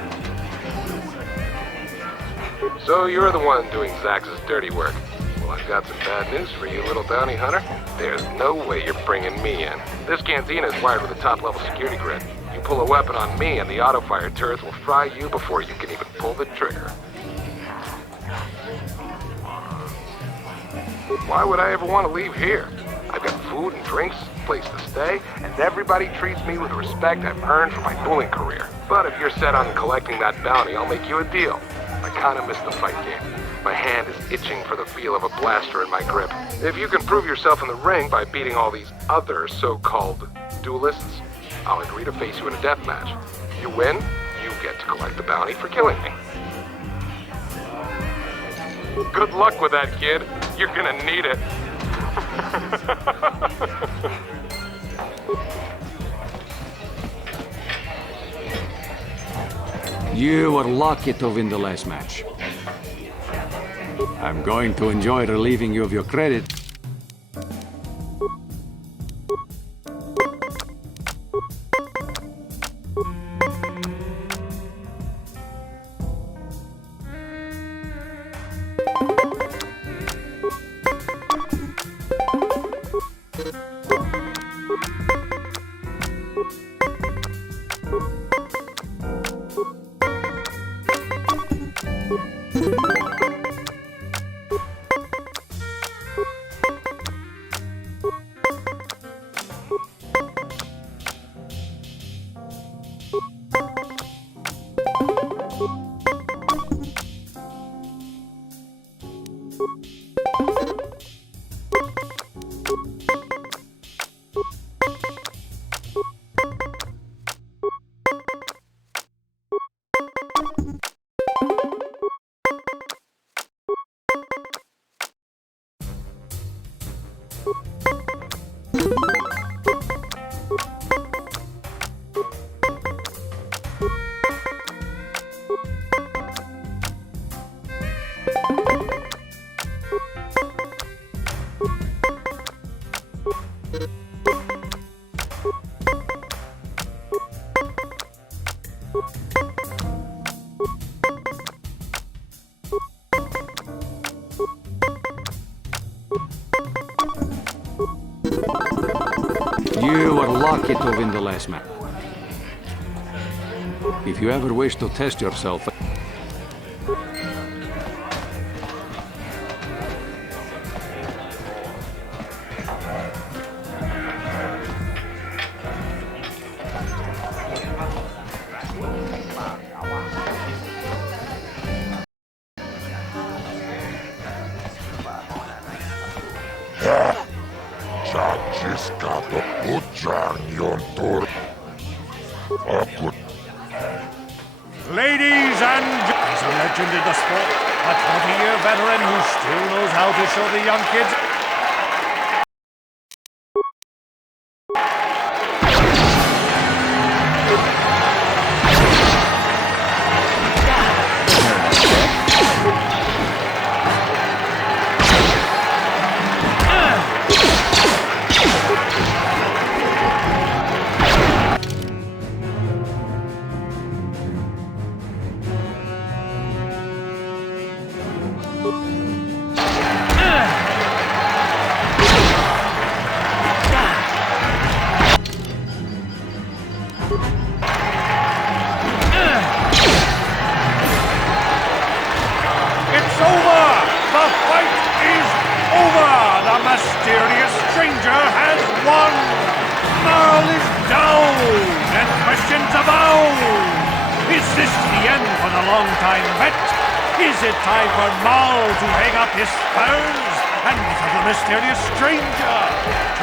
So you're the one doing Zax's dirty work. Well, I've got some bad news for you, little bounty hunter. There's no way you're bringing me in. This cantina is wired with a top-level security grid. You pull a weapon on me and the auto-fire turrets will fry you before you can even pull the trigger. Why would I ever want to leave here? I've got food and drinks, place to stay, and everybody treats me with the respect I've earned for my dueling career. But if you're set on collecting that bounty, I'll make you a deal. I kinda miss the fight game. My hand is itching for the feel of a blaster in my grip. If you can prove yourself in the ring by beating all these other so-called duelists, I'll agree to face you in a death match. You win, you get to collect the bounty for killing me. Good luck with that, kid. You're gonna need it. You were lucky to win the last match. I'm going to enjoy relieving you of your credit. You were lucky to win the last match. If you ever wish to test yourself... Ladies and gentlemen, he's a legend in the sport, a 20-year veteran who still knows how to show the young kids. Mysterious stranger has won! Marl is down, and questions abound! Is this the end for the long-time vet? Is it time for Marl to hang up his spurs and meet the mysterious stranger?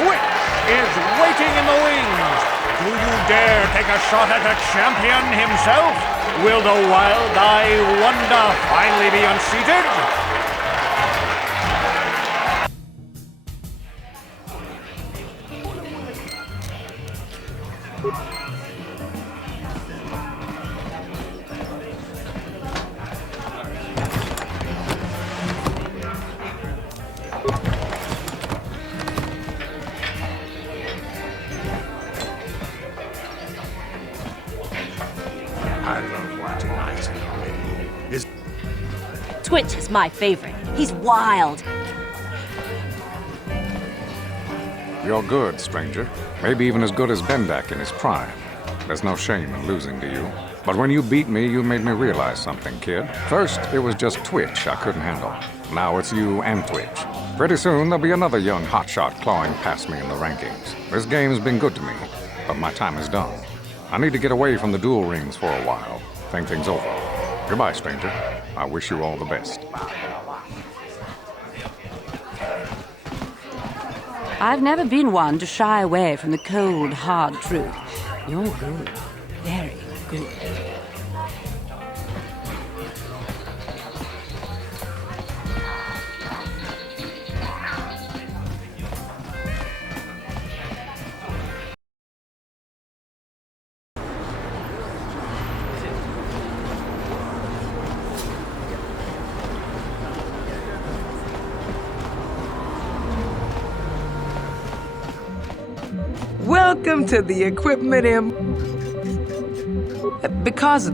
Twitch is waiting in the wings! Do you dare take a shot at the champion himself? Will the wild-eye wonder finally be unseated? I love watching Isaac already. Twitch is my favorite. He's wild. You're good, stranger. Maybe even as good as Bendak in his prime. There's no shame in losing to you. But when you beat me, you made me realize something, kid. First, it was just Twitch I couldn't handle. Now it's you and Twitch. Pretty soon, there'll be another young hotshot clawing past me in the rankings. This game's been good to me, but my time is done. I need to get away from the duel rings for a while. Think things over. Goodbye, stranger. I wish you all the best. I've never been one to shy away from the cold, hard truth. You're good. Very good. Welcome to the equipment because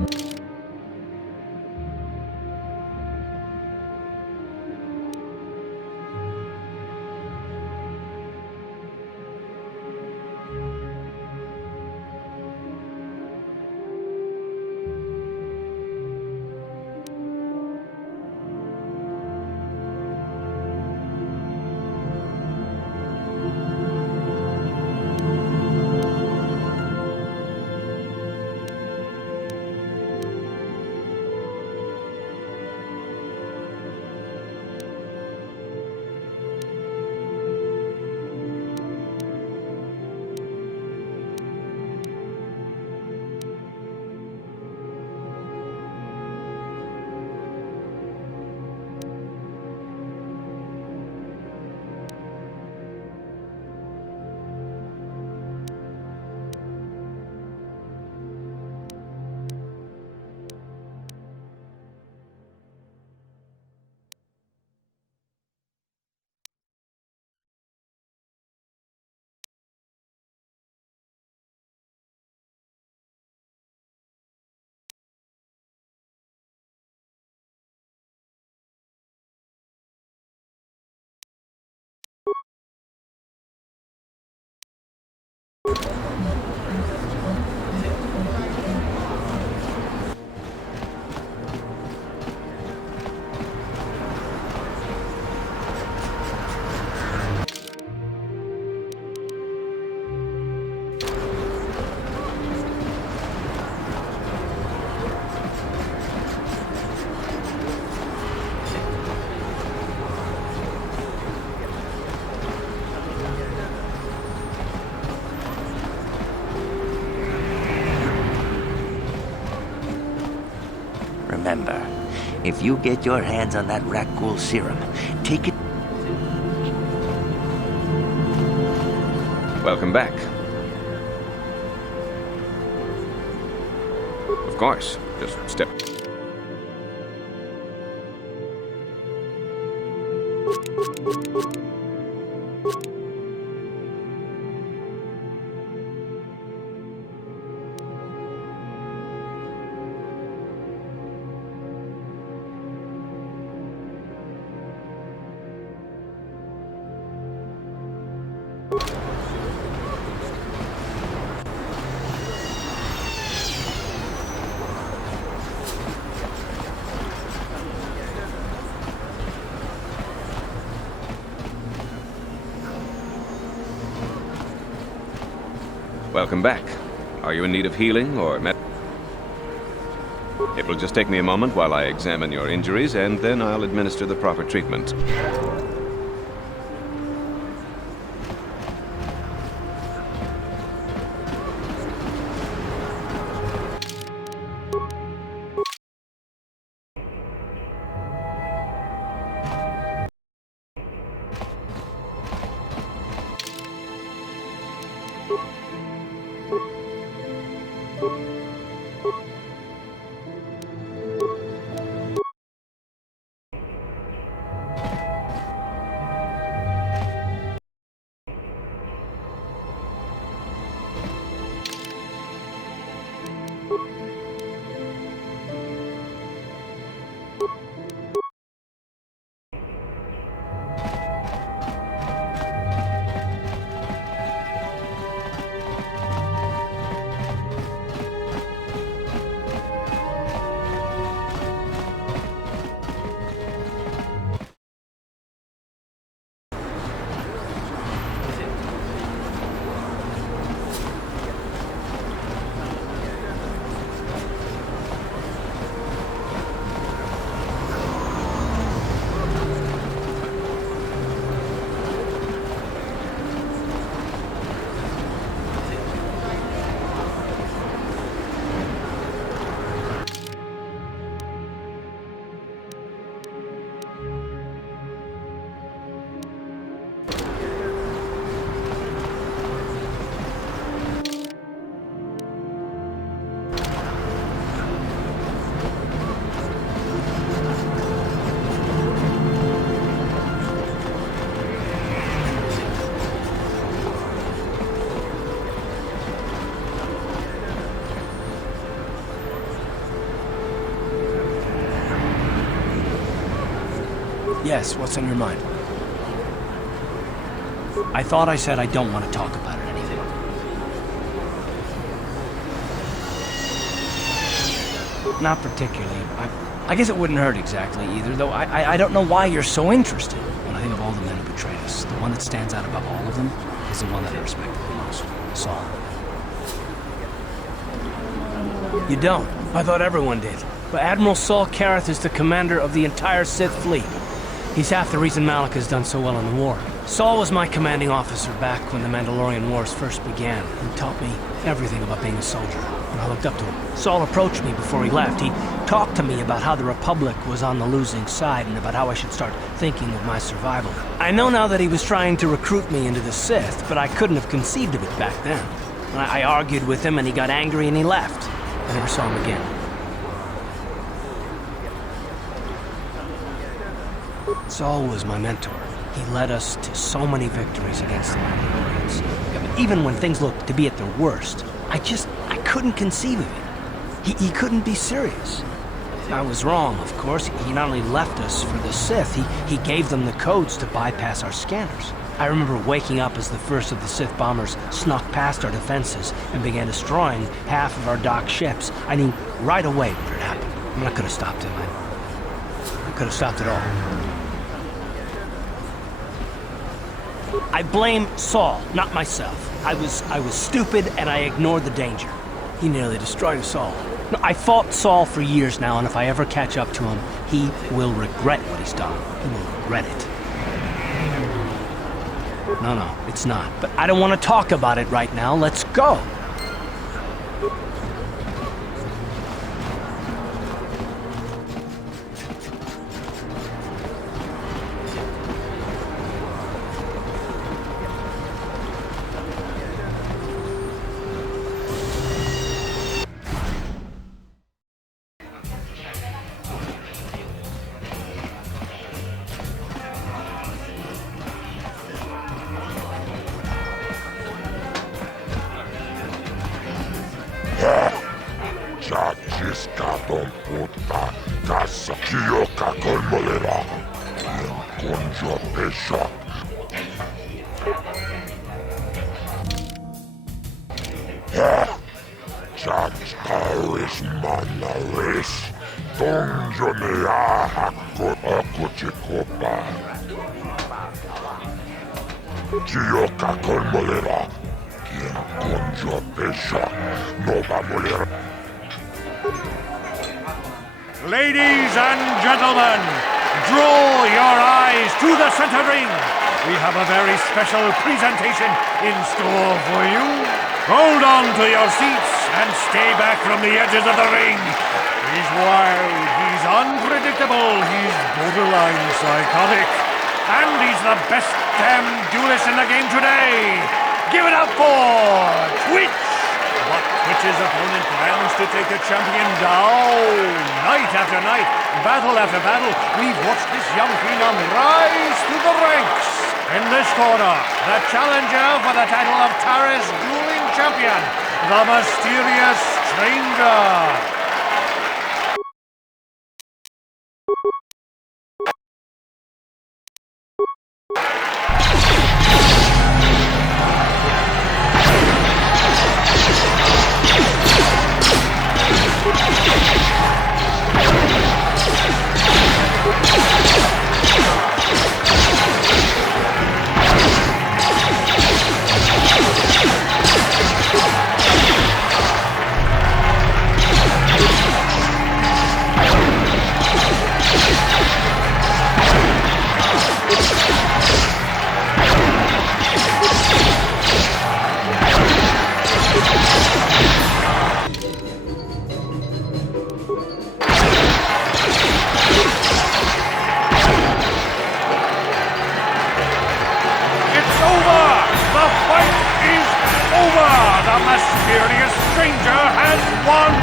If you get your hands on that Rakghoul serum, take it. Welcome back. Of course, just step. Welcome back. Are you in need of healing or It will just take me a moment while I examine your injuries, and then I'll administer the proper treatment. Yes, what's on your mind? I thought I said I don't want to talk about it anymore. Not particularly. I guess it wouldn't hurt exactly either, though I don't know why you're so interested. When I think of all the men who betrayed us, the one that stands out above all of them is the one that I respected the most, Saul. You don't? I thought everyone did. But Admiral Saul Kareth is the commander of the entire Sith fleet. He's half the reason Malak has done so well in the war. Saul was my commanding officer back when the Mandalorian Wars first began. He taught me everything about being a soldier, and I looked up to him. Saul approached me before he left. He talked to me about how the Republic was on the losing side and about how I should start thinking of my survival. I know now that he was trying to recruit me into the Sith, but I couldn't have conceived of it back then. I argued with him and he got angry and he left. I never saw him again. Saul was my mentor. He led us to so many victories against the Mandalorians. Even when things looked to be at their worst, I couldn't conceive of it. He couldn't be serious. I was wrong, of course. He not only left us for the Sith, he gave them the codes to bypass our scanners. I remember waking up as the first of the Sith bombers snuck past our defenses and began destroying half of our docked ships. I knew right away what had happened. I mean, I could have stopped him. I could have stopped it all. I blame Saul, not myself. I was stupid and I ignored the danger. He nearly destroyed us all. No, I fought Saul for years now, and if I ever catch up to him, he will regret what he's done. He will regret it. No, it's not. But I don't want to talk about it right now. Let's go. Escadon puta casa Chioka colmolera. Conjo pesha. Judge Paris Manaris. Donjonea Hako Akochikopa. Chioka colmolera. Conjo pesha. Nova molera. Ladies and gentlemen, draw your eyes to the center ring. We have a very special presentation in store for you. Hold on to your seats and stay back from the edges of the ring. He's wild, he's unpredictable, he's borderline psychotic. And he's the best damn duelist in the game today. Give it up for Twitch! But Twitch's opponent plans to take the champion down. Night after night, battle after battle, we've watched this young phenom rise through the ranks. In this corner, the challenger for the title of Taris Dueling Champion, the mysterious Stranger. The mysterious stranger has won!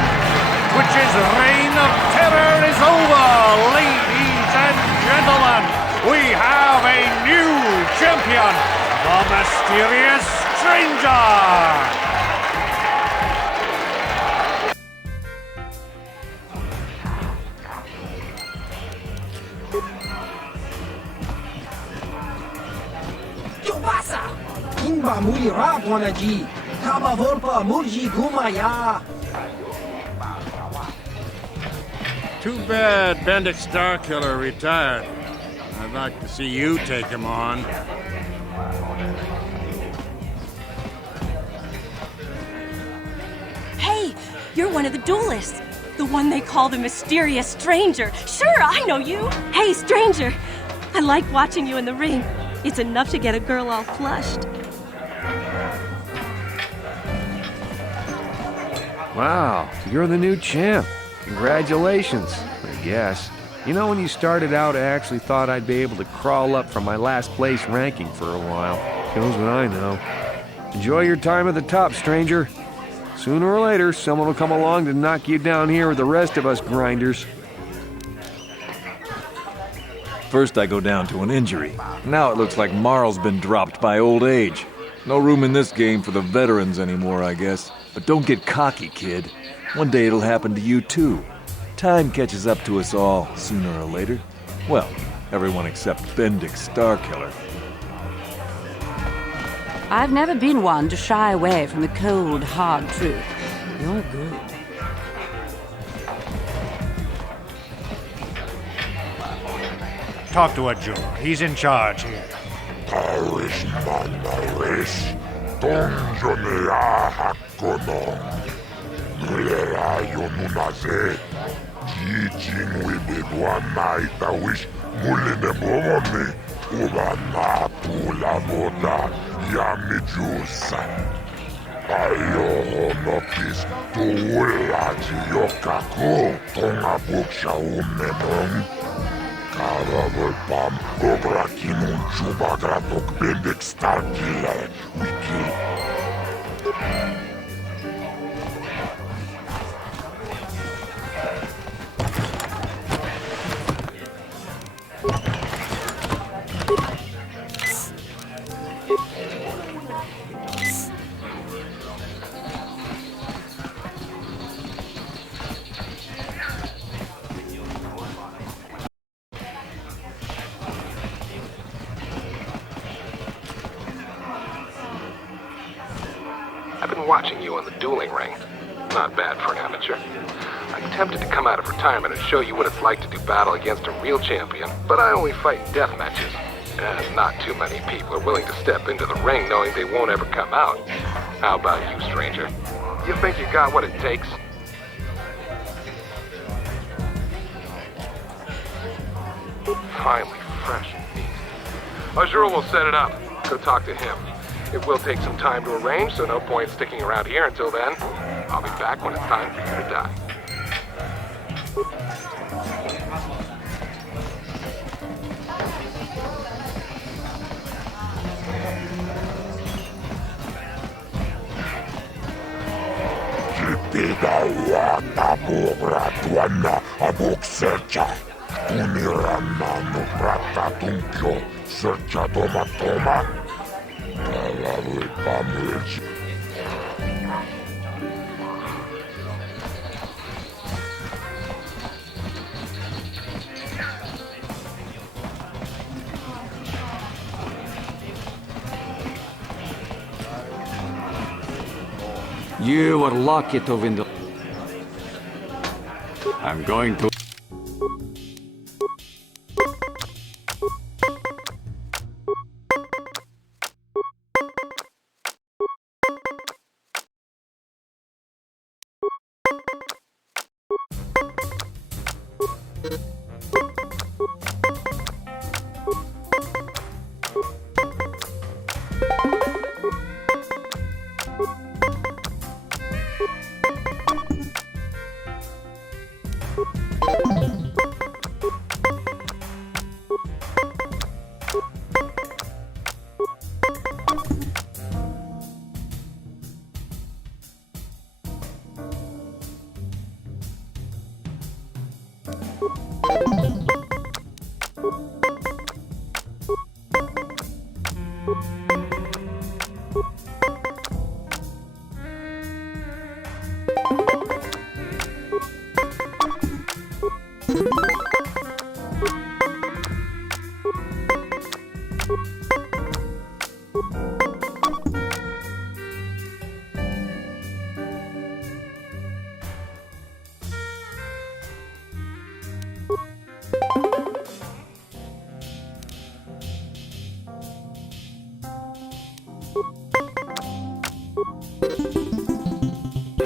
Twitch's reign of terror is over, ladies and gentlemen! We have a new champion, the mysterious stranger! Kimba muli radwanaji, kaba volpa mulji gumaya. Too bad Bendix Starkiller retired. I'd like to see you take him on. Hey, you're one of the duelists. The one they call the mysterious stranger. Sure, I know you. Hey, stranger. I like watching you in the ring. It's enough to get a girl all flushed. Wow, you're the new champ. Congratulations, I guess. You know, when you started out, I actually thought I'd be able to crawl up from my last place ranking for a while. Shows what I know. Enjoy your time at the top, stranger. Sooner or later, someone will come along to knock you down here with the rest of us grinders. First I go down to an injury. Now it looks like Marl's been dropped by old age. No room in this game for the veterans anymore, I guess. But don't get cocky, kid. One day it'll happen to you too. Time catches up to us all, sooner or later. Well, everyone except Bendix Starkiller. I've never been one to shy away from the cold, hard truth. You're good. Talk to a juror. He's in charge here. Paris Manaris, Donjonea Hakono, Nulera Yonunaze, Jijing Wibidwa Naita Wish, Muline Bomone, Ubana Pula Boda, Yamijusa. Ayo Honopis, Tuulaji Yokako, Tonga Buksha Umenon. Caravol Pam, Obrakinun Chubagratok Bendix Starkiller, Wiki. I've been watching you on the dueling ring. Not bad for an amateur. I'm tempted to come out of retirement and show you what it's like to do battle against a real champion, but I only fight in death matches. And not too many people are willing to step into the ring knowing they won't ever come out. How about you, stranger? You think you got what it takes? Finally fresh and neat. Azul will set it up. Go talk to him. It will take some time to arrange, so no point sticking around here until then. I'll be back when it's time for you to die. Pitää tuonne avukselta. Unirannan rattatunkio, sertsa toma. Täällä voipa myös. You are lucky to win the... I'm going to...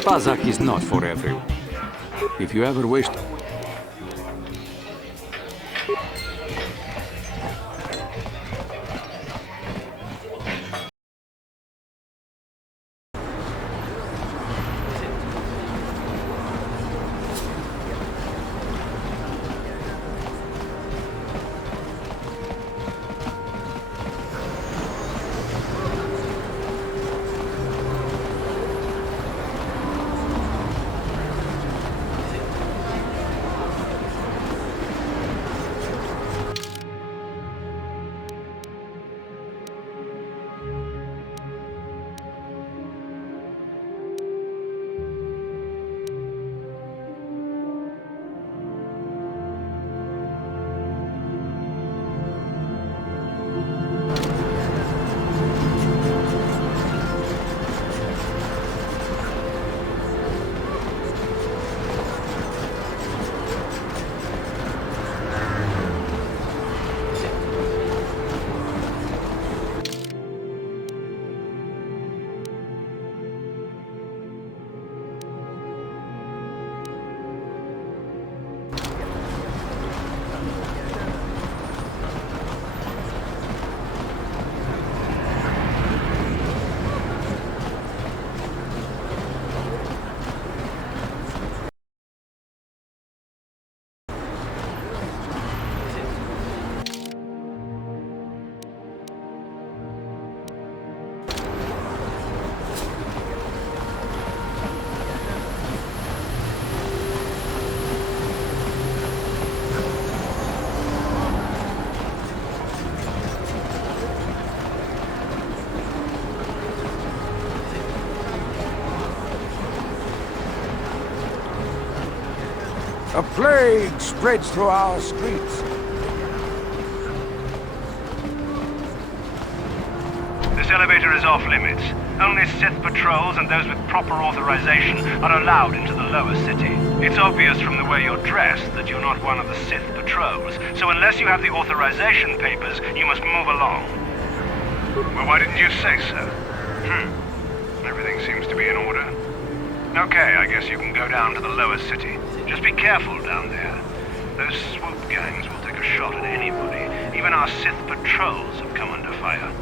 Kazakh is not for everyone. If you ever wish to... A plague spreads through our streets. This elevator is off limits. Only Sith patrols and those with proper authorization are allowed into the lower city. It's obvious from the way you're dressed that you're not one of the Sith patrols, so unless you have the authorization papers, you must move along. Well, why didn't you say so? Everything seems to be in order. Okay, I guess you can go down to the lower city. Just be careful down there. Those swoop gangs will take a shot at anybody. Even our Sith patrols have come under fire.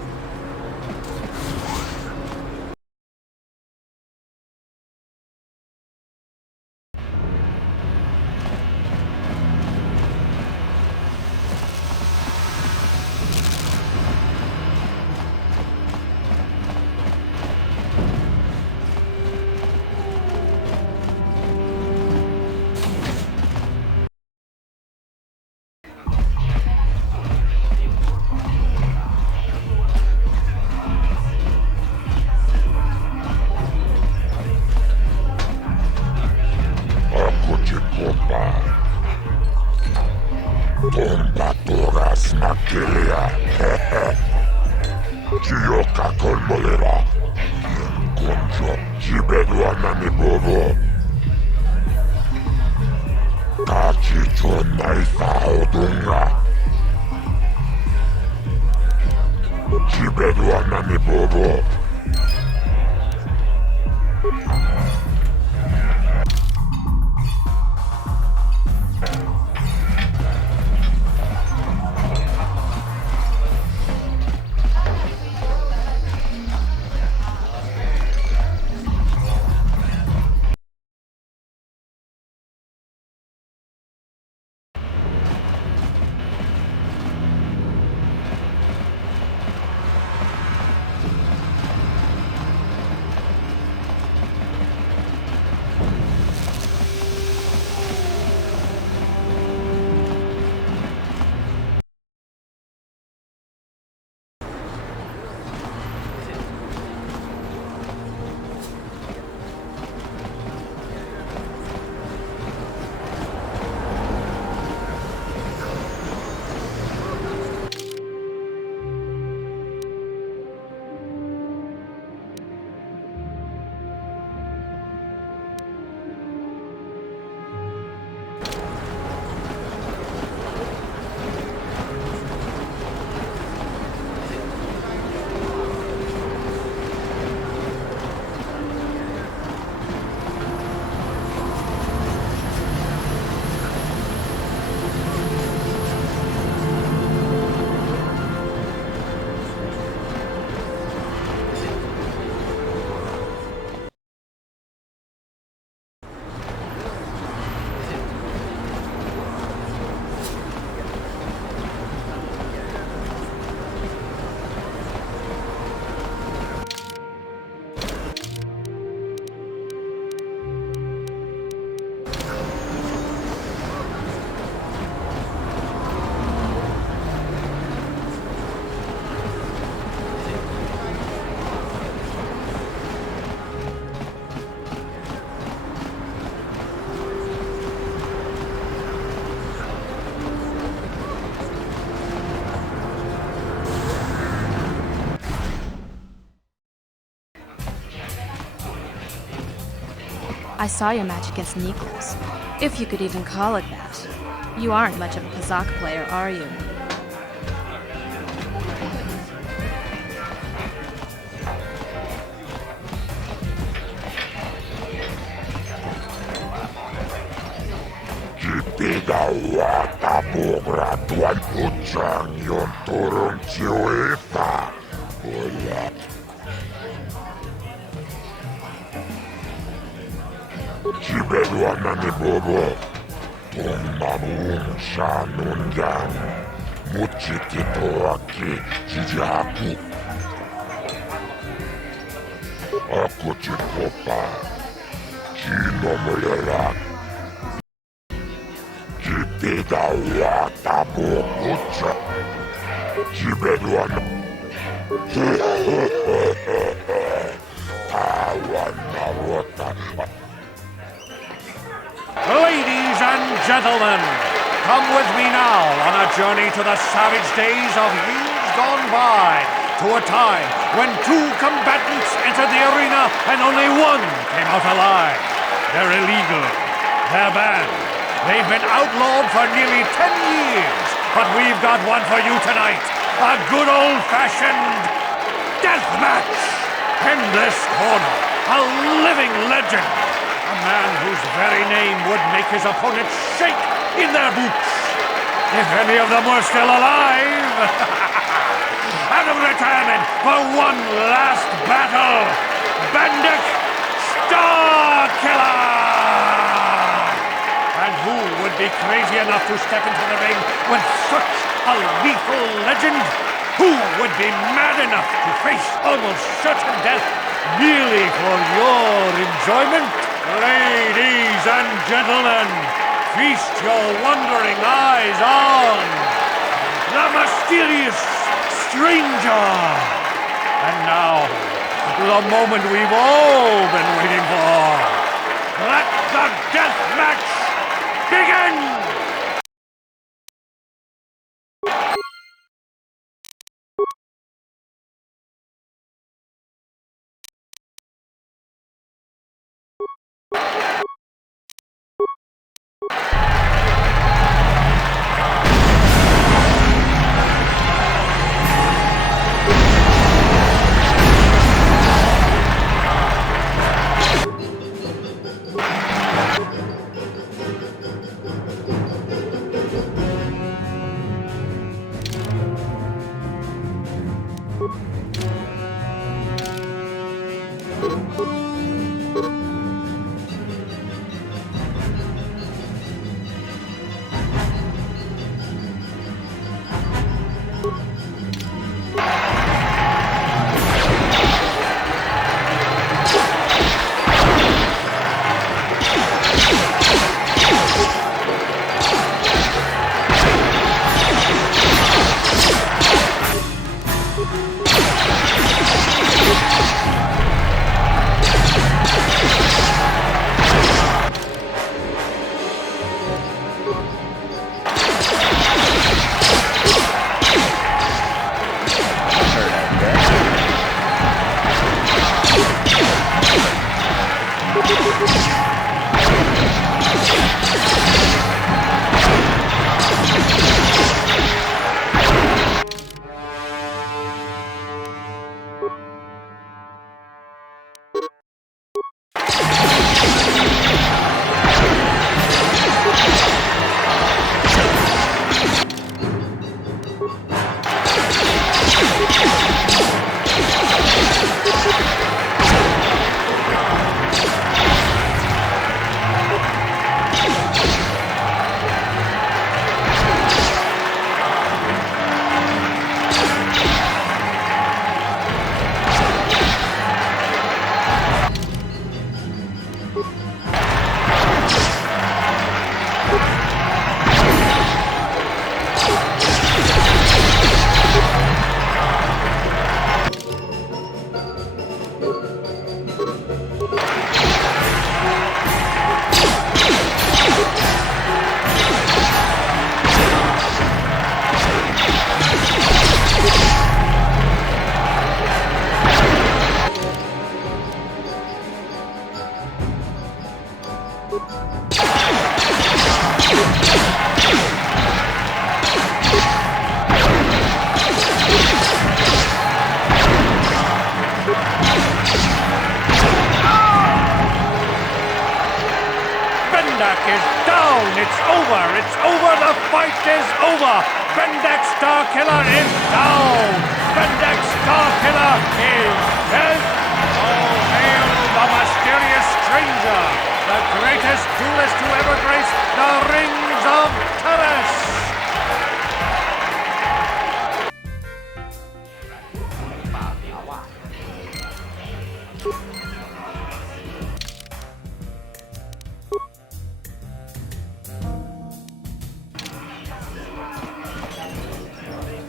I saw your match against Nikos, if you could even call it that. You aren't much of a Kazakh player, are you? Cibeluanani bobo, Tonmamun Shanunyan, Muchikitoaki, Jijaku. Aku Chikopa, Chinomulera, Chipidawata Bokucha, Cibeluan. Ladies and gentlemen, come with me now on a journey to the savage days of years gone by to a time when 2 combatants entered the arena and only 1 came out alive. They're illegal. They're banned. They've been outlawed for nearly 10 years. But we've got one for you tonight. A good old-fashioned death match. In this corner, a living legend. A man whose very name would make his opponents shake in their boots. If any of them were still alive. Out of retirement for one last battle. Bandit Starkiller! And who would be crazy enough to step into the ring with such a lethal legend? Who would be mad enough to face almost certain death merely for your enjoyment? Ladies and gentlemen, feast your wondering eyes on the mysterious stranger. And now, the moment we've all been waiting for. Let the death match begin! It's over! It's over! The fight is over! Bendak Starkiller is down! Bendak Starkiller is dead! All hail the mysterious stranger! The greatest duelist to ever grace the rings of Taras!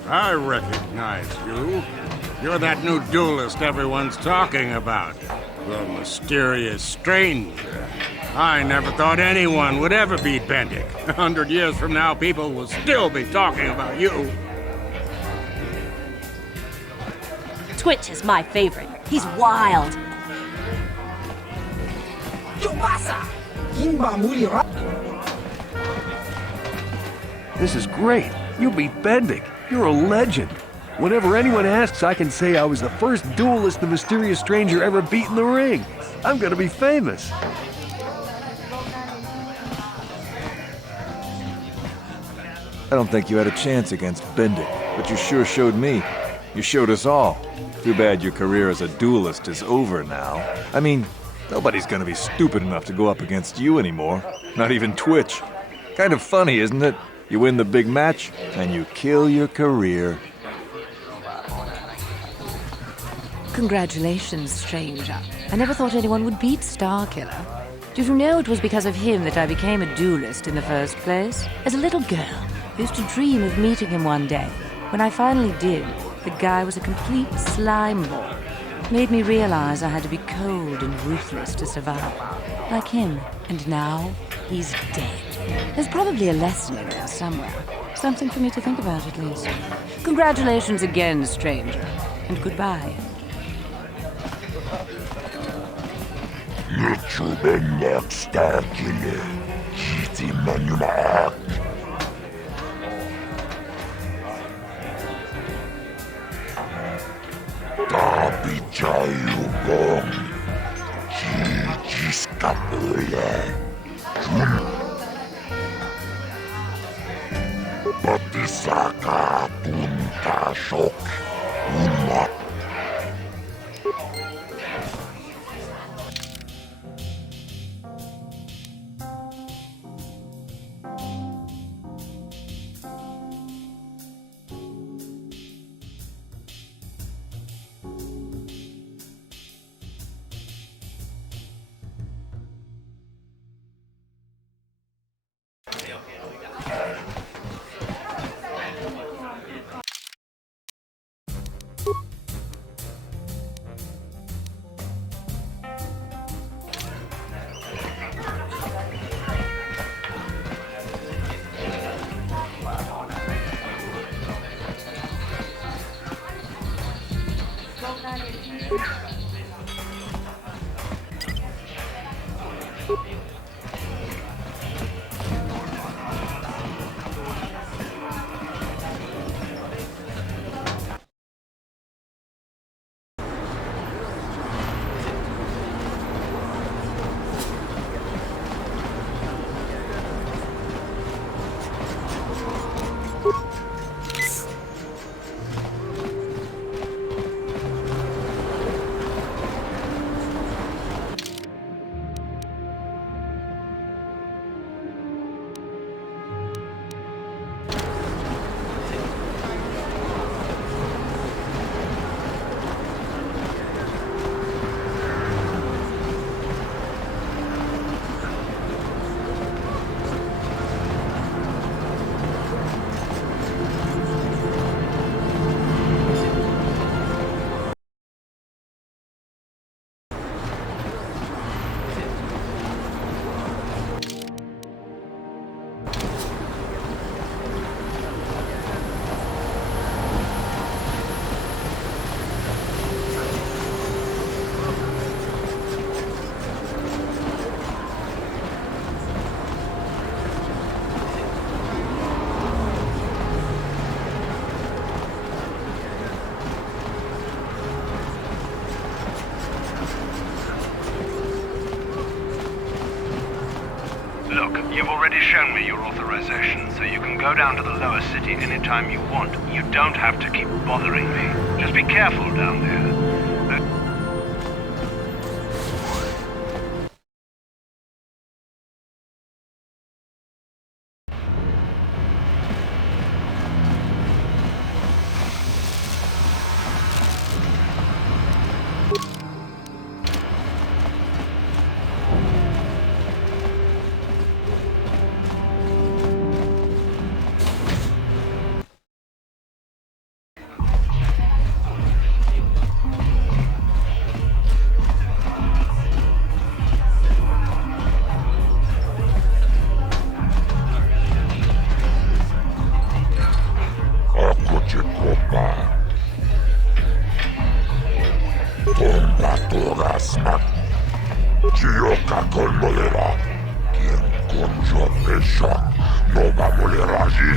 I recognize you. You're that new duelist everyone's talking about. The mysterious stranger. I never thought anyone would ever beat Bendik. 100 years from now, people will still be talking about you. Twitch is my favorite. He's wild. This is great. You beat Bendick. You're a legend. Whenever anyone asks, I can say I was the first duelist the mysterious stranger ever beat in the ring. I'm gonna be famous. I don't think you had a chance against Bendick, but you sure showed me. You showed us all. Too bad your career as a duelist is over now. I mean, nobody's gonna be stupid enough to go up against you anymore. Not even Twitch. Kind of funny, isn't it? You win the big match, and you kill your career. Congratulations, stranger. I never thought anyone would beat Starkiller. Did you know it was because of him that I became a duelist in the first place? As a little girl, I used to dream of meeting him one day. When I finally did, the guy was a complete slime ball. It made me realize I had to be cold and ruthless to survive. Like him. And now, he's dead. There's probably a lesson in there somewhere. Something for me to think about, at least. Congratulations again, stranger. And goodbye. Lütfübennek Starkiller, Kiti Manumak. Tapi Jayu Gong, Kijiskapule, Batisaka Punta Shok, Umat. Look, you've already shown me your authorization, so you can go down to the lower city anytime you want. You don't have to keep bothering me. Just be careful down there. smak. Gioca con molera. Quien conjo pesha. Nova moleraji.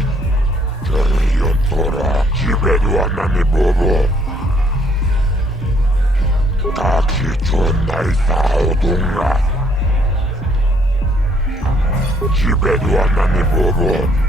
Terion tora. Jibedu anane bobo. Taki chonai sao dunga. Jibedu anane bobo.